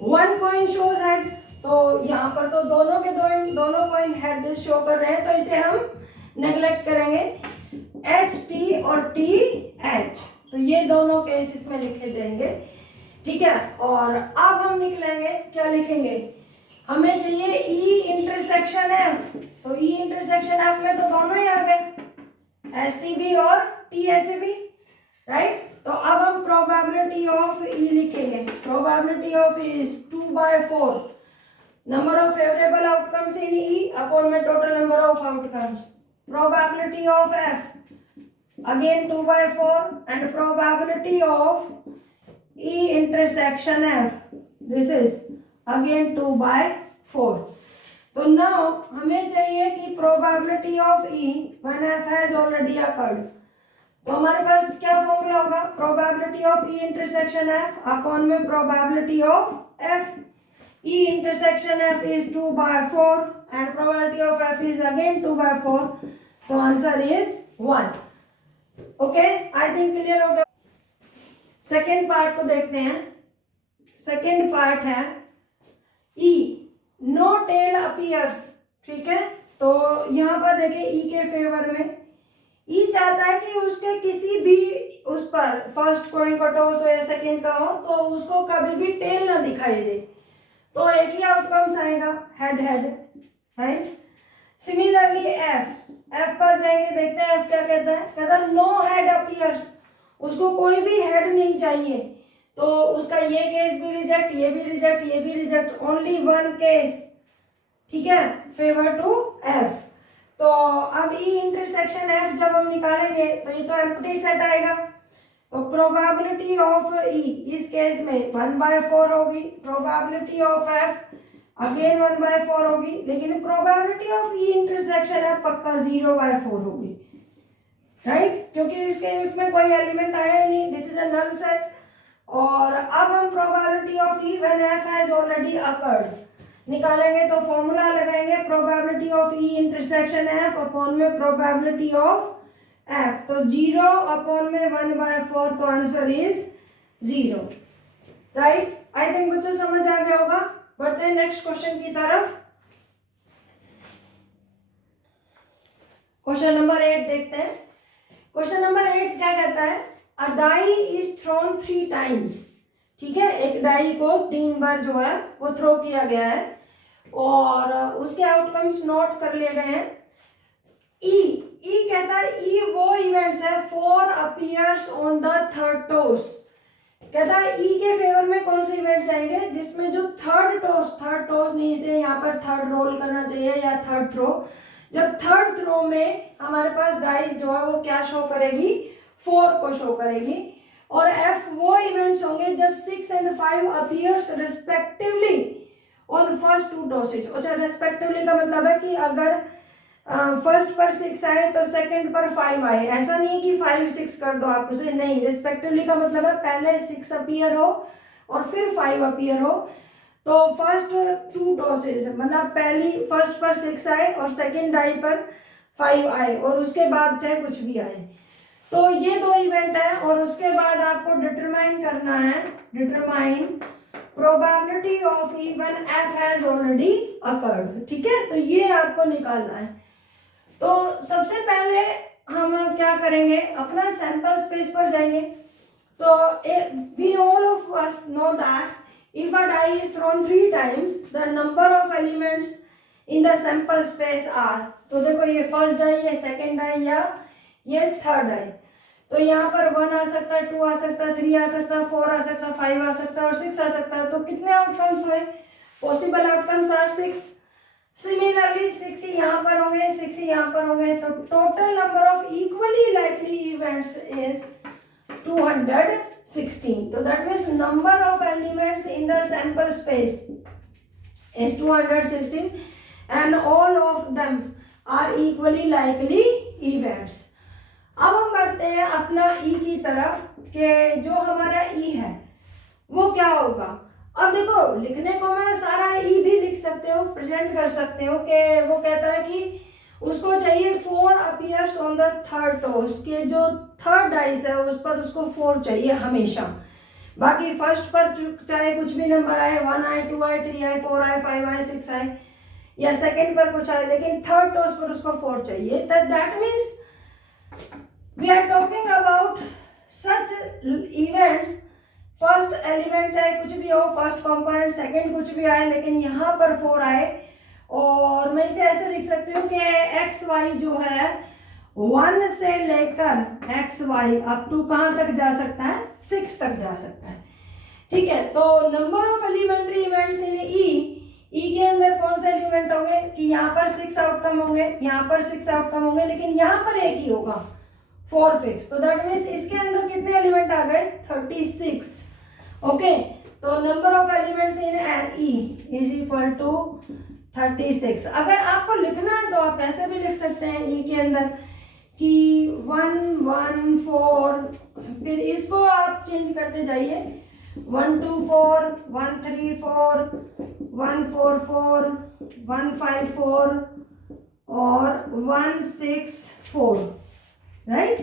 one coin shows head, तो यहाँ पर तो दोनों कॉइन हेड शो कर रहे हैं, तो इसे हम नेग्लेक्ट करेंगे। एच टी और टी एच, तो ये दोनों केस इसमें लिखे जाएंगे, ठीक है। और अब हम निकलेंगे, क्या लिखेंगे, हमें चाहिए ई इंटरसेक्शन एफ। तो ई इंटरसेक्शन एफ में तो दोनों ही आ गए, एच टी बी और टी एच बी, राइट। तो अब हम प्रोबेबिलिटी ऑफ ई लिखेंगे। Probability of E is 2/4 number of favourable outcomes in E upon में total number of outcomes. Probability of F again 2/4 and probability of E intersection F, this is again 2/4. तो now हमें चाहिए कि probability of E when F has already occurred। तो हमारे पास क्या formula होगा, probability of E intersection F upon में probability of F। E intersection F is 2/4 and probability of F is again 2/4, तो answer is 1। Okay, I think clear हो गया। Second part को देखते हैं। सेकेंड पार्ट है ई, नो टेल अपीयर्स, ठीक है। तो यहाँ पर देखिए ई के फेवर में ई चाहता है कि उसके किसी भी उस पर फर्स्ट कॉइन का टॉस हो या सेकेंड का हो, तो उसको कभी भी टेल ना दिखाई दे, तो एक ही आउटकम्स आएगा, head head, right. Similarly F पर जाएंगे, देखते हैं एफ क्या कहता है। कहता है नो हेड अपीयर्स, उसको कोई भी हेड नहीं चाहिए, तो उसका ये केस भी रिजेक्ट, ये भी रिजेक्ट, ये भी रिजेक्ट, ओनली वन केस, ठीक है, फेवर टू एफ। तो अब ई इंटरसेक्शन एफ जब हम निकालेंगे तो ये तो एम्प्टी सेट आएगा, तो प्रोबेबिलिटी ऑफ ई इस केस में 1/4 होगी, प्रोबेबिलिटी ऑफ एफ अगेन 1/4 होगी, लेकिन प्रोबेबिलिटी ऑफ ई इंटरसेक्शन है पक्का 0/4 होगी, राइट, क्योंकि इसके उसमें कोई एलिमेंट आया ही नहीं, this is a null set. और अब हम probability of E when F has already occurred निकालेंगे, तो फॉर्मूला लगाएंगे probability of E intersection F upon में प्रोबेबिलिटी ऑफ एफ, तो 0 अपॉन में 1/4, तो answer is 0, right. I think बच्चों समझ आ गया होगा। बढ़ते हैं नेक्स्ट क्वेश्चन की तरफ। क्वेश्चन नंबर 8 देखते हैं। क्वेश्चन नंबर 8 क्या कहता है, अ डाई इज थ्रोन 3 टाइम्स, ठीक है, एक डाई को 3 बार जो है वो थ्रो किया गया है और उसके आउटकम्स नोट कर लिए गए हैं। ई कहता है ई वो इवेंट्स है 4 appears on the third toss. कहता है ई के फेवर में कौन से इवेंट्स आएंगे जिसमें जो थर्ड टॉस नहीं, इसे यहाँ पर थर्ड रोल करना चाहिए या थर्ड थ्रो। जब थर्ड थ्रो में हमारे पास डाइस जो है वो क्या शो करेगी, 4 को शो करेगी। और एफ वो इवेंट्स होंगे जब 6 and 5 appears respectively on first 2 tosses. अच्छा, रिस्पेक्टिवली का मतलब है कि अगर फर्स्ट पर 6 आए तो सेकंड पर 5 आए, ऐसा नहीं है कि 5 6 कर दो आप उसे, नहीं, रिस्पेक्टिवली का मतलब है पहले 6 अपीयर हो और फिर 5 अपीयर हो। तो फर्स्ट 2 डोसेज मतलब पहली फर्स्ट पर 6 आए और सेकंड डाई पर 5 आए और उसके बाद चाहे कुछ भी आए। तो ये 2 इवेंट है और उसके बाद आपको डिटरमाइन करना है, determine probability of E when F has already occurred. ठीक है, तो ये आपको निकालना है। तो सबसे पहले हम क्या करेंगे, अपना सैंपल स्पेस पर जाएंगे। तो we all of us know that if a die is thrown 3 times the number of elements in the sample space are, तो देखो ये फर्स्ट डाई है, सेकंड डाई या ये थर्ड डाई, तो यहाँ पर 1 आ सकता है, 2 आ सकता है, 3 आ सकता है, 4 आ सकता है, 5 आ सकता है और 6 आ सकता है। तो कितने आउटकम्स हुए, पॉसिबल आउटकम्स आर 6। सिमिलरली 6 यहाँ पर होंगे, 6 यहाँ पर होंगे, तो total number of equally likely events is 216. So that means number of elements in the sample space is 216 and all of them are equally likely events. अब हम बढ़ते हैं अपना E की तरफ कि जो हमारा E है वो क्या होगा। अब देखो लिखने को मैं सारा E भी लिख सकते हो, प्रेजेंट कर सकते हो कि वो कहता है कि उसको चाहिए 4 appears on the third toss, के जो थर्ड डाइस है उस पर उसको 4 चाहिए हमेशा। बाकी फर्स्ट पर चाहे कुछ भी नंबर आए, 1 आए, 2 आए, 3 आए, 4 आए, 5 आए, 6 आए, या सेकंड पर कुछ आए, लेकिन थर्ड टोस पर उसको 4 चाहिए। That means we are talking about such events, first element चाहे कुछ भी हो, फर्स्ट कंपोनेंट, सेकंड कुछ भी आए, लेकिन यहाँ पर 4 आए। और मैं इसे ऐसे लिख सकती हूँ कि एक्स वाई जो है 1 से लेकर एक्स वाई अप टू कहाँ तक जा सकता है, 6 तक जा सकता है। ठीक है, तो number of elementary events in E के अंदर कौन से एलिमेंट होंगे कि यहाँ पर 6 आउटकम होंगे, यहाँ पर 6 आउटकम होंगे, लेकिन यहाँ पर एक ही होगा 4 फिक्स। तो दैट मीन्स इसके अंदर कितने एलिमेंट आ गए, 36। ओके, तो number of elements in E is equal to 36। अगर आपको लिखना है तो आप ऐसे भी लिख सकते हैं ई के अंदर कि 1 1 4, फिर इसको आप चेंज करते जाइए, 1 2 4 1 3 4 1 4 4 1 5 4 और 1 6 4, राइट।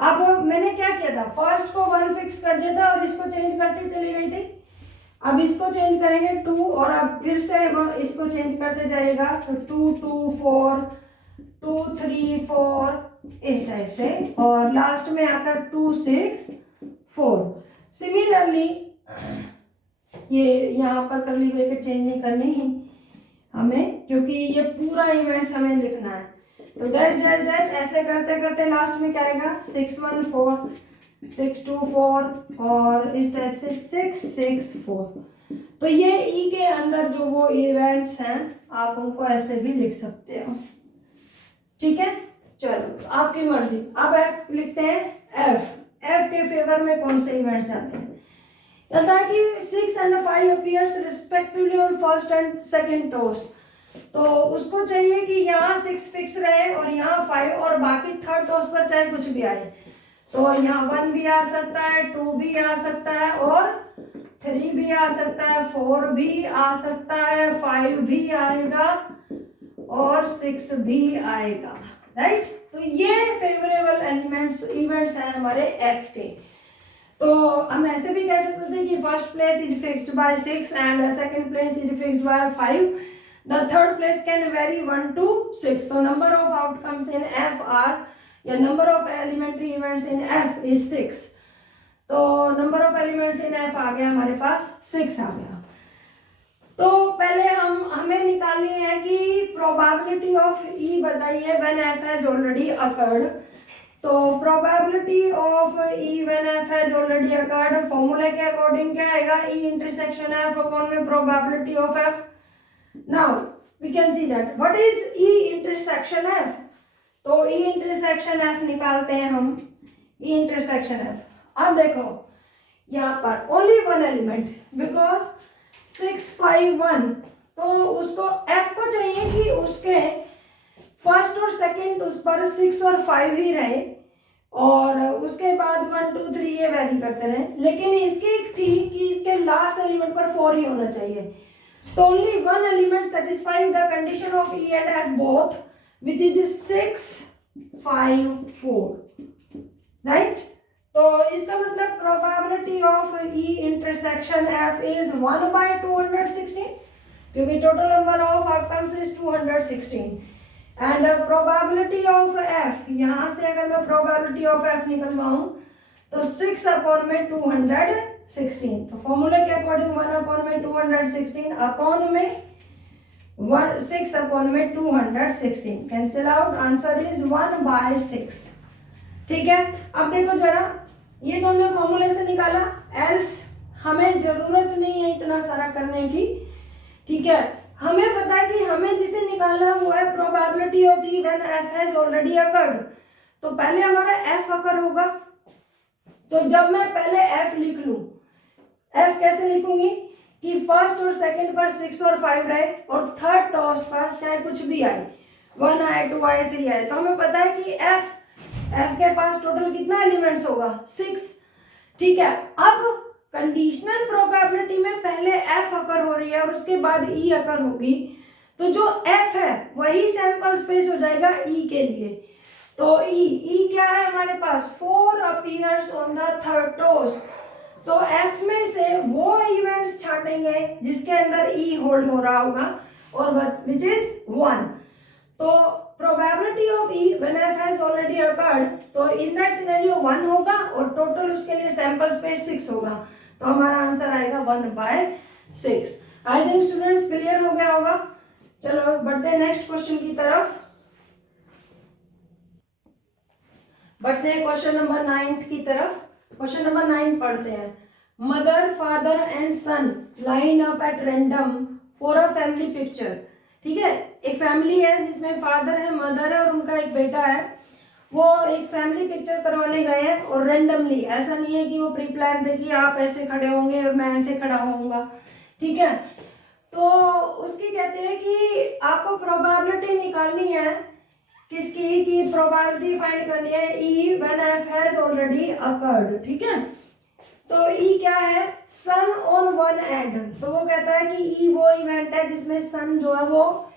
अब मैंने क्या किया था, फर्स्ट को 1 फिक्स कर दिया था और इसको चेंज करती चली गई थी। अब इसको चेंज करेंगे 2 और अब फिर से इसको चेंज करते जाएगा, तो 2 2 4 2 3 4 इस टाइप से, और लास्ट में आकर 2 6 4। सिमिलरली ये यहाँ पर कर्ली ब्रैकेट चेंज नहीं करनी है हमें, क्योंकि ये पूरा इवेंट्स हमें लिखना है। तो डैश डैश डैश ऐसे करते करते लास्ट में क्या आएगा, 6 1 4 6 2 4 और इस टाइप से 6 6 4। तो ये ई के अंदर जो वो इवेंट्स हैं आप उनको ऐसे भी लिख सकते हो। ठीक है, चलो आपकी मर्जी। अब एफ लिखते हैं, एफ के फेवर में कौन से इवेंट्स आते हैं। कहता है कि 6 and 5 appears respectively on first and second toss. तो उसको चाहिए कि यहाँ 6 फिक्स रहे और यहाँ 5 और बाकी थर्ड टोस पर चाहे कुछ भी आए। तो यहाँ 1 भी आ सकता है, 2 भी आ सकता है और 3 भी आ सकता है, 4 भी आ सकता है, 5 भी आएगा और 6 भी आएगा, राइट। तो ये फेवरेबल एलिमेंट्स इवेंट्स हैं हमारे एफ के। तो हम ऐसे भी कह सकते थे कि first place is fixed by 6 and second place is fixed by 5। The third place can vary 1 to 6। तो number of outcomes in F are, या number of elementary events in F is 6। तो number of elements in F आ गया हमारे पास 6 आ गया। तो पहले हमें निकालनी है कि प्रोबेबिलिटी ऑफ ई बताइए when F has already occurred. तो probability of E when F has already occurred formula के अकॉर्डिंग क्या आएगा, ई इंटरसेक्शन एफ अपॉन में probability of F. Now we can see that what is E intersection F. तो E intersection F निकालते हैं हम, ई intersection F. अब देखो यहाँ पर ओनली 1 एलिमेंट बिकॉज 6 5 1, तो उसको एफ को चाहिए कि उसके फर्स्ट और सेकंड उस पर 6 और 5 ही रहे और उसके बाद 1 2 3 ये वैरी करते रहे, लेकिन इसकी एक थी कि इसके लास्ट एलिमेंट पर 4 ही होना चाहिए। तो only one element satisfy the condition of E and F both, which is 6 5 4, right. तो इसका मतलब probability of E intersection F is 1/216, क्योंकि total number of outcomes is 216 and probability of F, यहां से अगर मैं प्रोबेबिलिटी ऑफ एफ निकलवाऊं तो 6/216। तो फॉर्मूला के अकॉर्डिंग 1/216 अपॉन में 6/216 कैंसिल आउट, आंसर इज 1/6। ठीक है, अब देखो जरा, ये तो हमने फॉर्मूले से निकाला, एल्स हमें जरूरत नहीं है इतना सारा करने की। ठीक है, हमें पता है कि हमें जिसे निकालना वो है probability of E when F has already occurred. तो पहले हमारा एफ अकर होगा, तो जब मैं पहले एफ लिख लूं, एफ कैसे लिखूंगी कि फर्स्ट और सेकंड पर 6 और 5 रहे और थर्ड टॉस पर चाहे कुछ भी आए, 1 आए 2 आए 3 आए, तो हमें पता है कि एफ के पास टोटल कितना एलिमेंट्स होगा 6। ठीक है, अब कंडीशनल प्रोबेबिलिटी में पहले एफ अकर हो रही है और उसके बाद ई अकर होगी, तो जो एफ है वही सैंपल स्पेस हो जाएगा ई के लिए। तो ई क्या है हमारे पास, 4 appears on the third toss. तो एफ में से वो इवेंट्स छाटेंगे जिसके अंदर ई होल्ड हो रहा होगा और विच इज 1। तो probability of E when F has already occurred, तो इन दैट सिनेरियो 1 होगा और टोटल उसके लिए सैंपल स्पेस 6 होगा, तो हमारा आंसर आएगा 1/6। आई थिंक स्टूडेंट्स क्लियर हो गया होगा। चलो बढ़ते हैं नेक्स्ट क्वेश्चन की तरफ, बढ़ते हैं क्वेश्चन नंबर 9 की तरफ। क्वेश्चन नंबर 9 पढ़ते हैं। Mother father and son line up at random for a family picture. ठीक है, एक फैमिली है जिसमें फादर है, मदर है और उनका एक बेटा है। वो एक फैमिली पिक्चर करवाने गए हैं और रेंडमली, ऐसा नहीं है कि वो प्री प्लान थे कि आप ऐसे खड़े होंगे और मैं ऐसे खड़ा होऊंगा। ठीक है, तो उसकी कहते हैं कि आपको प्रोबेबिलिटी निकालनी है किसकी, की प्रोबेबिलिटी फाइंड करनी है E when F has already occurred. ठीक है, तो ई क्या है, सन ऑन वन एंड। तो वो कहता है कि ई वो इवेंट है जिसमें सन जो है वो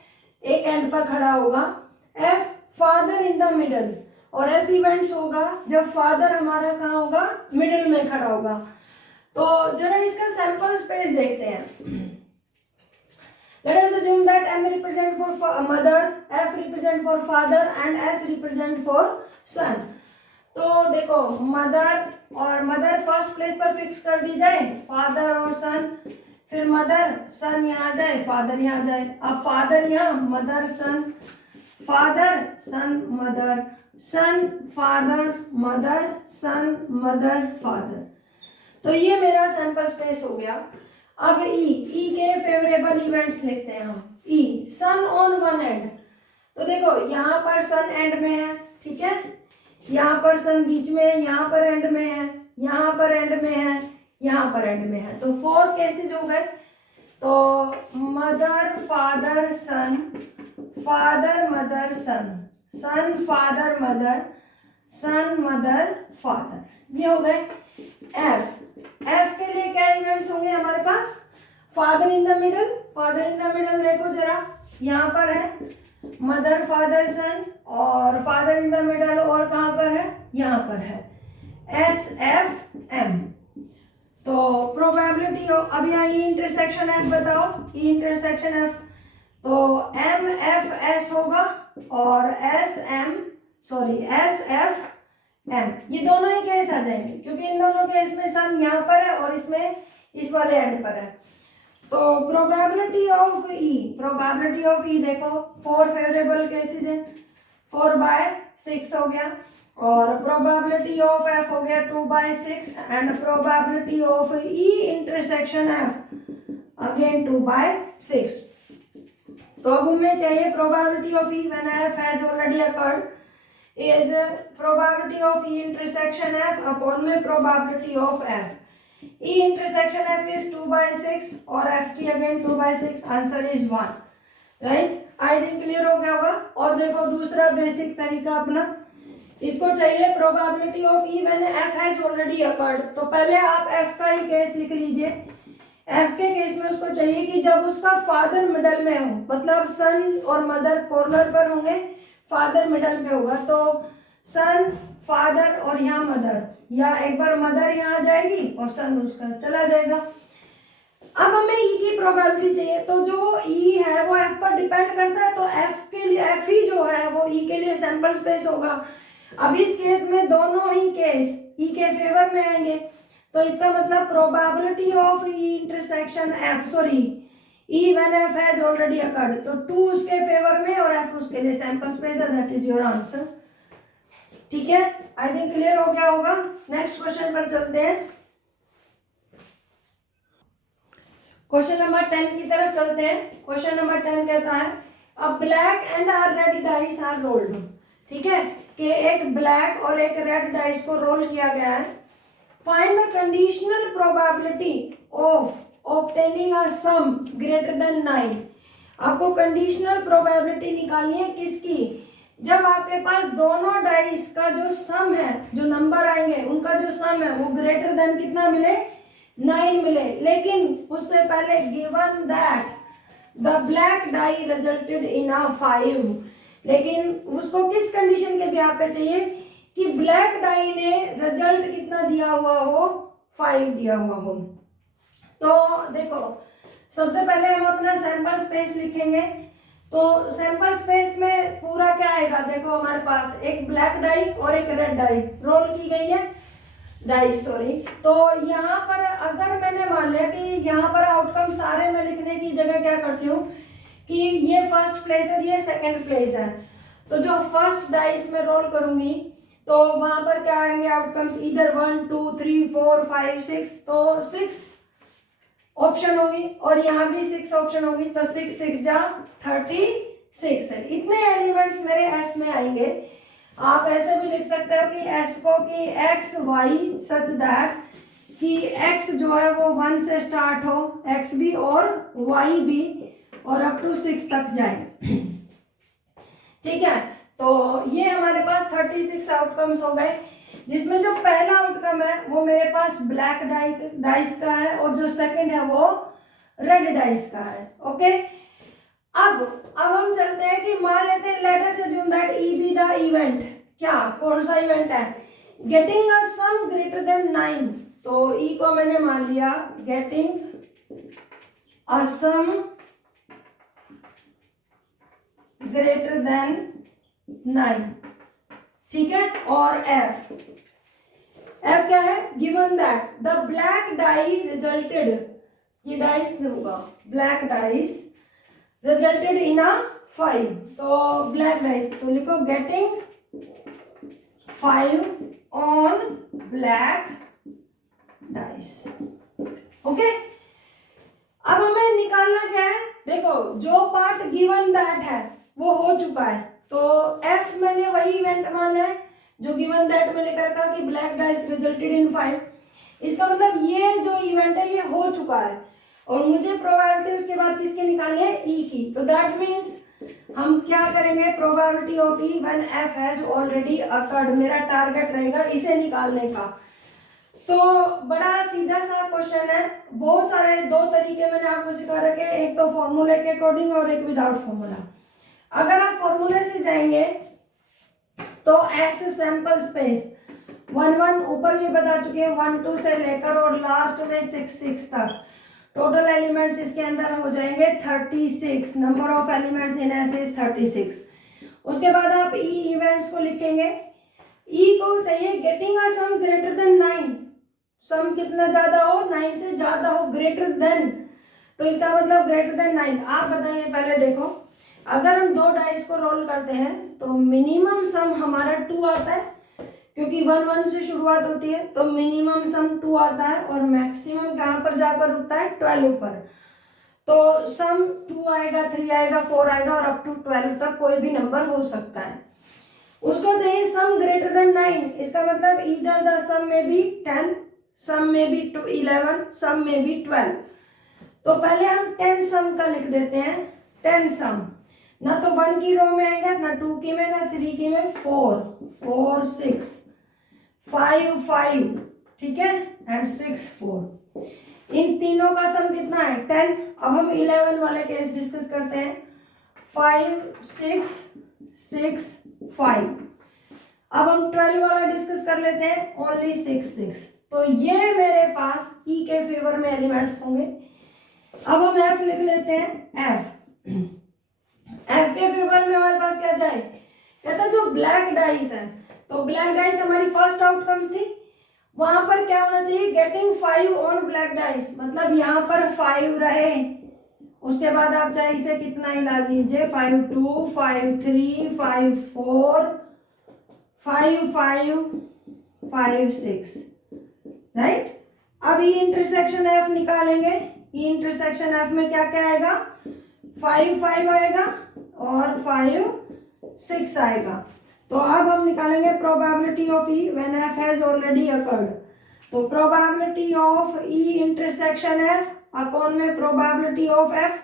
एक एंड पर खड़ा होगा। F father in the middle, और एफ इवेंट्स होगा जब फादर हमारा कहाँ होगा, मिडिल में खड़ा होगा। तो जरा इसका सैंपल स्पेस देखते हैं। Let us assume that M represent for mother, F represent for father and S represent for son. तो देखो मदर और मदर फर्स्ट प्लेस पर फिक्स कर दी जाए, फादर और सन, फिर मदर सन यहाँ जाए, फादर यहाँ जाए। अब फादर यहाँ, मदर सन, फादर सन मदर, सन father mother, son mother father. तो ये मेरा सैंपल स्पेस हो गया। अब ई के फेवरेबल इवेंट्स लिखते हैं हम। ई सन ऑन वन एंड, तो देखो यहाँ पर सन एंड में है, ठीक है, यहाँ पर सन बीच में है, यहाँ पर एंड में है, यहाँ पर एंड में है, यहाँ पर एंड में है। तो 4 केसेस हो गए। तो mother father son, father mother son, son father mother, son mother father, ये हो गए। एफ के लिए क्या इवेंट्स होंगे हमारे पास, father in the middle, father in the middle देखो जरा, यहाँ पर है मदर फादर सन और फादर इन द मिडल, और कहाँ पर है, यहाँ पर है एस एफ एम। तो प्रोबेबिलिटी अब यहाँ ई इंटरसेक्शन एफ बताओ, ई इंटरसेक्शन एफ, तो एम एफ एस होगा और एस एफ एम, ये दोनों ही केस आ जाएंगे क्योंकि इन दोनों केस में सन यहाँ पर है और इसमें इस वाले एंड पर है। तो प्रोबेबिलिटी ऑफ ई देखो 4 फेवरेबल केसेस है, 4/6 हो गया, और प्रोबेबिलिटी ऑफ एफ हो गया 2/6 and probability of E intersection F again 2/6। तो अब हमें चाहिए probability of E when F has already occurred is probability of E intersection F upon में probability of F. E intersection F is 2/6 और F की again 2/6, answer is 1. Right. I think clear हो गया होगा। और देखो दूसरा बेसिक तरीका अपना, इसको चाहिए probability of E when F has already occurred. तो पहले आप एफ का ही केस लिख लीजिए। एफ के केस में उसको चाहिए कि जब उसका फादर मिडल में हो, मतलब सन और मदर कॉर्नर पर होंगे, फादर मिडल में होगा, तो सन फादर और यहाँ मदर, या एक बार मदर यहाँ आ जाएगी और सन उसका चला जाएगा। अब हमें ई की प्रोबेबिलिटी चाहिए, तो जो ई है वो एफ पर डिपेंड करता है, तो एफ के लिए एफ ही जो है वो ई के लिए सैंपल स्पेस होगा। अब इस केस में दोनों ही केस ई के फेवर में आएंगे, तो इसका मतलब probability of E intersection F, sorry E when F has already occurred, तो 2 उसके फेवर में और एफ उसके लिए सैंपल स्पेस है। That is your answer. ठीक है, आई थिंक क्लियर हो गया होगा। नेक्स्ट क्वेश्चन पर चलते हैं। क्वेश्चन नंबर 10 की तरफ चलते हैं। क्वेश्चन नंबर 10 कहता है a black and a red dice are rolled. ठीक है, कि एक ब्लैक और एक रेड डाइस को रोल किया गया है। Find the conditional probability of obtaining a some greater than 9। आपको कंडीशनल प्रोबेबिलिटी निकालनी है किसकी, जब आपके पास दोनों डाइस का जो सम है, जो नंबर आएंगे उनका जो सम है वो ग्रेटर देन कितना मिले, 9 मिले। लेकिन उससे पहले given that the black die resulted in a 5, लेकिन उसको किस कंडीशन के बिहाफ पे चाहिए कि ब्लैक डाई ने रिजल्ट कितना दिया हुआ हो, 5 दिया हुआ हो। तो देखो सबसे पहले हम अपना सैंपल स्पेस लिखेंगे। तो सैंपल स्पेस में पूरा क्या आएगा, देखो हमारे पास एक ब्लैक डाई और एक रेड डाई रोल की गई है, डाइस सॉरी। तो यहाँ पर अगर मैंने मान लिया कि यहाँ पर आउटकम सारे मैं लिखने की जगह क्या करती हूँ कि ये फर्स्ट प्लेस है, ये सेकंड प्लेस है, तो जो फर्स्ट डाइस में रोल करूंगी तो वहां पर क्या आएंगे आउटकम्स, इधर 1 2 3 4 5 6, तो 6 ऑप्शन होगी और यहाँ भी 6 ऑप्शन होगी, तो 6 6 जा 36 है। इतने एलिमेंट्स मेरे एस में आएंगे। आप ऐसे भी लिख सकते हो कि एस को कि एक्स वाई सच दैट कि एक्स जो है वो 1 से स्टार्ट हो, एक्स भी और वाई भी, और अप टू 6 तक जाए। ठीक है, तो ये हमारे पास 36 आउटकम्स हो गए, जिसमें जो पहला आउटकम है वो मेरे पास ब्लैक डाइस का है और जो सेकंड है वो रेड डाइस का है। ओके, अब हम चलते हैं कि मान लेते हैं let us assume that E be the event. क्या, कौन सा इवेंट है, getting a some greater than 9। तो ई को मैंने मान लिया getting a some greater than 9। ठीक है, और एफ क्या है, given that the black die resulted, ये डाइस होगा black dice resulted in a 5, तो ब्लैक डाइस, तो लिखो getting 5 on black dice. Okay, अब हमें निकालना क्या है, देखो जो पार्ट गिवन दैट है वो हो चुका है, तो एफ मैंने वही इवेंट माना है जो गिवन दैट में लेकर रखा कि ब्लैक डाइस रिजल्टेड इन 5। इसका मतलब ये जो इवेंट है ये हो चुका है और मुझे प्रोबेबिलिटी उसके बाद किसकी निकालनी है, ई की। तो दैट मीन्स हम क्या करेंगे, probability of E when F has already occurred, मेरा टारगेट रहेगा इसे निकालने का। तो बड़ा सीधा सा क्वेश्चन है, बहुत सारे 2 तरीके मैंने आपको सिखा रखे, एक तो फॉर्मूले के अकॉर्डिंग और एक विदाउट फॉर्मूला। अगर आप फॉर्मूले से जाएंगे तो एस सैंपल स्पेस 1 1 ऊपर भी बता चुके हैं, 1 2 से लेकर और लास्ट में 6 6 तक, टोटल एलिमेंट्स इसके अंदर हो जाएंगे 36। Number of elements in S is 36। उसके बाद आप ई इवेंट्स को लिखेंगे। ई को चाहिए getting a some greater than 9, सम कितना ज्यादा हो, 9 से ज्यादा हो, ग्रेटर देन, तो इसका मतलब ग्रेटर देन 9। आप बताइए पहले, देखो अगर हम 2 डाइस को रोल करते हैं तो मिनिमम सम हमारा 2 आता है, क्योंकि 1 1 से शुरुआत होती है, तो मिनिमम सम 2 आता है और मैक्सिमम कहाँ पर जाकर रुकता है, 12 ऊपर। तो सम 2 आएगा, 3 आएगा, 4 आएगा और अप टू 12 तक कोई भी नंबर हो सकता है। उसको चाहिए सम ग्रेटर देन 9, इसका मतलब इधर द सम में भी 10, सम में भी 11, सम में भी 12। तो पहले हम 10 सम का लिख देते हैं, 10 सम। ना तो 1 की रो में आएगा, ना 2 की में, ना 3 की में। 4 4 6 5 5, ठीक है, एंड 6 4। इन तीनों का सम कितना है? 10। अब हम 11 वाले केस डिस्कस करते हैं। 5 6 6 5। अब हम 12 वाला डिस्कस कर लेते हैं। ओनली 6 6। तो ये मेरे पास ई के फेवर में एलिमेंट्स होंगे। अब हम एफ लिख लेते हैं। एफ के फेवर में हमारे पास क्या जाए? कहता जो ब्लैक डाइस है, तो ब्लैक डाइस हमारी फर्स्ट आउटकम्स थी। वहां पर क्या होना चाहिए? गेटिंग 5 ऑन ब्लैक डाइस, मतलब यहाँ पर 5 रहे। उसके बाद आप चाहे इसे कितना ही ला लीजिए, 5 2 5 3 5 4 5 5 5 6, राइट। अब ई इंटरसेक्शन एफ निकालेंगे। ई इंटरसेक्शन एफ में क्या क्या आएगा? 5 5 आएगा और 5 6 आएगा। तो अब हम निकालेंगे probability of E when F has already occurred. तो probability of E intersection F upon में probability of F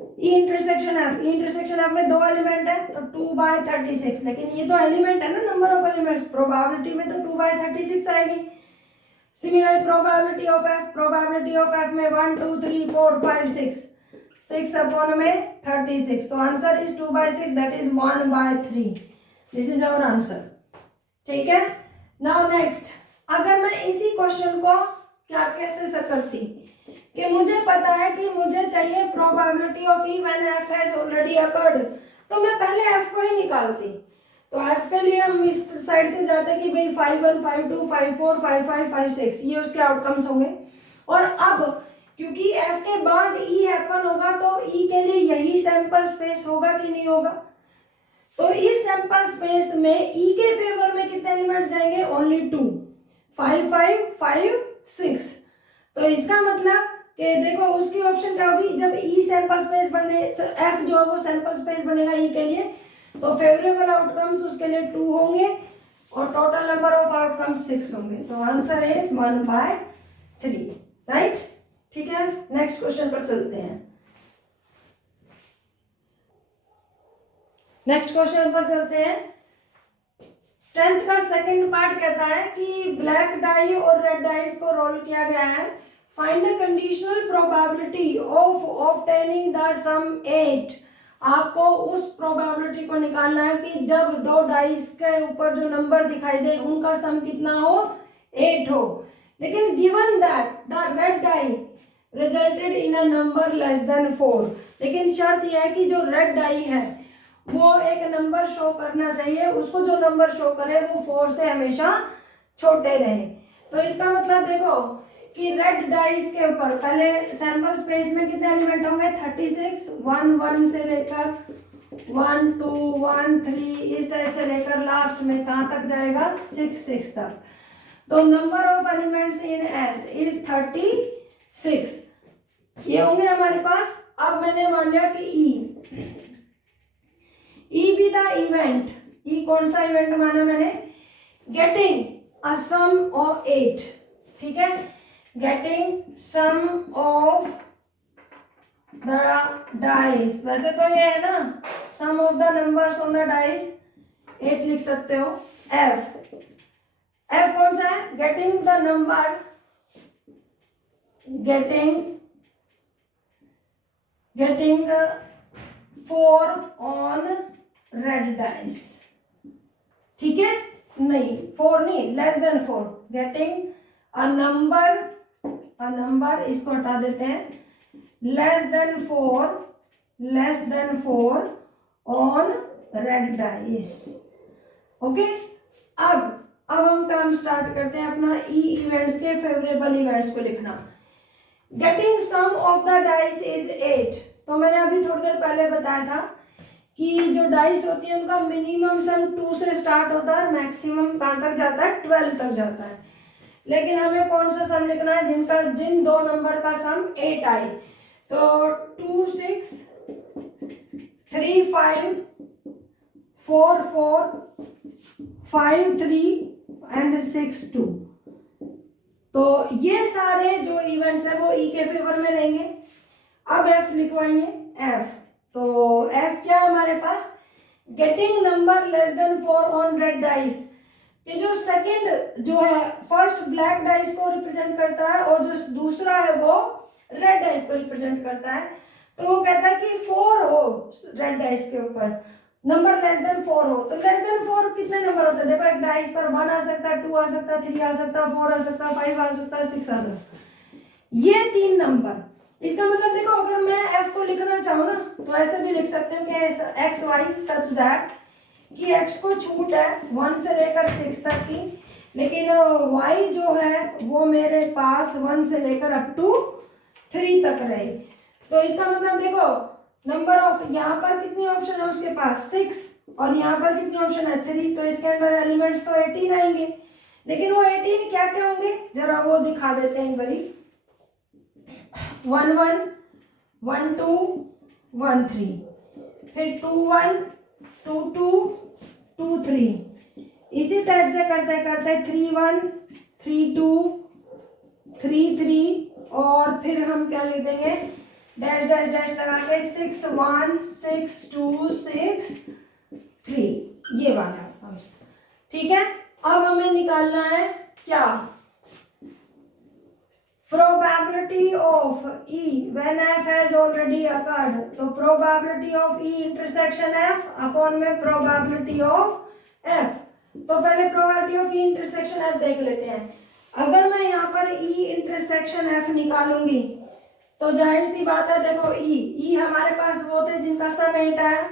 E intersection F. E intersection F में दो एलिमेंट है, तो 2/36, लेकिन ये तो एलिमेंट है ना, नंबर ऑफ एलिमेंट्स। प्रोबेबिलिटी में तो 2/36 आएगी। सिमिलर प्रोबेबिलिटी ऑफ एफ में 1 2 3 4 5 6 6 अपॉन में 36। तो answer is 2/6, that is 1/3। This is our answer, ठीक है। नाउ नेक्स्ट, अगर मैं इसी क्वेश्चन को क्या कैसे करती कि मुझे पता है कि मुझे चाहिए probability of E when F has already occurred, तो मैं पहले एफ को ही निकालती। तो एफ के लिए हम इस साइड से जाते कि भाई 5 1 5 2 5 4 5 5 5 6, ये उसके आउटकम्स होंगे। और अब क्योंकि एफ के बाद ई हैपन होगा, तो ई के लिए यही सैंपल स्पेस होगा कि नहीं होगा? तो इस सैंपल स्पेस में ई के फेवर में कितने एलिमेंट्स जाएंगे? ओनली 2, 5 5 5 6। तो इसका मतलब कि देखो उसकी ऑप्शन क्या होगी? जब ई सैंपल स्पेस बने, एफ जो है वो सैंपल स्पेस बनेगा ई के लिए, तो फेवरेबल आउटकम्स उसके लिए 2 होंगे और टोटल नंबर ऑफ आउटकम्स 6 होंगे। तो आंसर इज 1/3, राइट, ठीक है। नेक्स्ट क्वेश्चन पर चलते हैं। नेक्स्ट क्वेश्चन पर चलते हैं। 10th का सेकंड पार्ट कहता है कि ब्लैक डाई और रेड डाइस को रोल किया गया है। Find the conditional probability of obtaining the sum 8। आपको उस प्रोबेबिलिटी को निकालना है कि जब दो डाइस के ऊपर जो नंबर दिखाई दे उनका सम कितना हो? 8 हो। लेकिन given that the red die resulted in a number less than 4, लेकिन शर्त यह है कि जो रेड डाई है वो एक नंबर शो करना चाहिए, उसको जो नंबर शो करे वो 4 से हमेशा छोटे रहे। तो इसका मतलब देखो कि रेड डाइस के ऊपर पहले सैंपल स्पेस में कितने एलिमेंट होंगे? 36, 1 1 से लेकर 1 2 1 3 इस टाइप से लेकर लास्ट में कहाँ तक जाएगा? 6 6 तक। तो number of elements in S is 36, ये होंगे हमारे पास। अब मैंने मान लिया कि ई भी था इवेंट। ई कौन सा इवेंट माना मैंने? गेटिंग अ सम ऑफ 8, ठीक है, getting sum of the dice. वैसे तो ये है ना, sum of the numbers on the dice 8 लिख सकते हो। एफ कौन सा है? Getting the number, getting 4 on red dice, ठीक है। नहीं 4 नहीं, less than 4, getting a number, इसको हटा देते हैं, less than 4 on red dice, okay. अब हम काम स्टार्ट करते हैं अपना ई इवेंट्स के फेवरेबल इवेंट्स को लिखना। Getting sum of the dice is 8। तो मैंने अभी थोड़ी देर पहले बताया था कि जो डाइस होती है उनका मिनिमम सम 2 से स्टार्ट होता है और मैक्सिमम कहाँ तक जाता है? 12 तक जाता है। लेकिन हमें कौन सा सम लिखना है? जिन दो नंबर का सम 8 आए। तो 2 6 3 5 4 4 5 3 एंड 6 2। तो ये सारे जो इवेंट्स है वो ई के फेवर में रहेंगे। अब एफ लिखवाइए। तो F क्या है हमारे पास, getting number less than 4 on red dice. ये जो सेकंड जो है फर्स्ट ब्लैक डाइस को रिप्रेजेंट करता है और जो दूसरा है वो रेड डाइस को रिप्रेजेंट करता है। तो वो कहता है कि 4 हो रेड डाइस के ऊपर, नंबर लेस देन 4 हो। तो लेस देन 4 कितने नंबर होते हैं, देखो एक डाइस पर 1 आ सकता है, 2 आ सकता है, 3 आ सकता है, 4 आ सकता है, 5 आ सकता है, 6 आ सकता है, ये 3 नंबर। इसका मतलब देखो अगर मैं f को लिखना चाहूँ ना तो ऐसे भी लिख सकते हो कि एक्स वाई सच दैट कि x को छूट है 1 से लेकर 6 तक की, लेकिन y जो है वो मेरे पास 1 से लेकर अप टू 3 तक रहे। तो इसका मतलब देखो नंबर ऑफ, यहाँ पर कितनी ऑप्शन है उसके पास 6 और यहाँ पर कितनी ऑप्शन है 3, तो इसके अंदर एलिमेंट्स तो 18 आएंगे। लेकिन वो 18 क्या क्या होंगे जरा वो दिखा देते हैं एक बारी। 1 1 1 2 1 3, फिर 2 1 2 2 2 3, इसी टाइप से करते करते 3 1 3 2 3 3 और फिर हम क्या लिख देंगे डैश डैश डैश लगा के 6 1 6 2 6 3, ये वाला। ठीक है, अब हमें निकालना है क्या, probability of E when F has already occurred। तो probability of E intersection F upon में probability of F। तो पहले probability of E intersection F देख लेते हैं। अगर मैं यहाँ पर E intersection F निकालूंगी तो जाहिर सी बात है, देखो E हमारे पास वो थे जिनका सम 8 आया,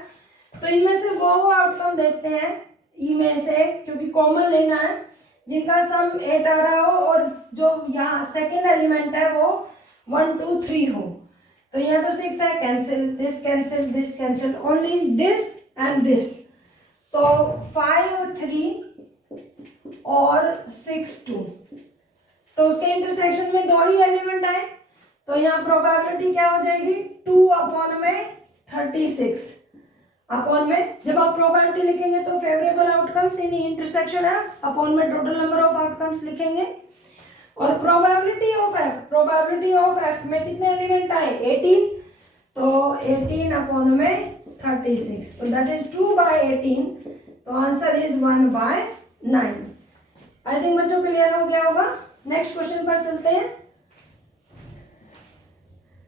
तो इनमें से वो आउटकम देखते हैं E में से, क्योंकि कॉमन लेना है, जिनका सम 8 आ रहा हो और जो यहाँ सेकेंड एलिमेंट है वो 1 2 3 हो। तो यहाँ तो 6 है, cancel this cancel this cancel, only this and this. तो 5 3 और 6 2, तो उसके इंटरसेक्शन में 2 ही एलिमेंट आए, तो यहाँ प्रोबेबिलिटी क्या हो जाएगी 2 अपॉन में 36 अपॉन में। जब आप प्रोबेबिलिटी लिखेंगे तो फेवरेबल आउटकम्स इन इंटरसेक्शन है अपॉन में टोटल नंबर ऑफ आउटकम्स लिखेंगे। और प्रोबेबिलिटी ऑफ एफ में कितने एलिमेंट आए 18, तो 18 अपॉन में 36, तो दैट इज 2/18, तो आंसर इज 1/9। आई थिंक बच्चों क्लियर हो गया होगा। नेक्स्ट क्वेश्चन पर चलते हैं।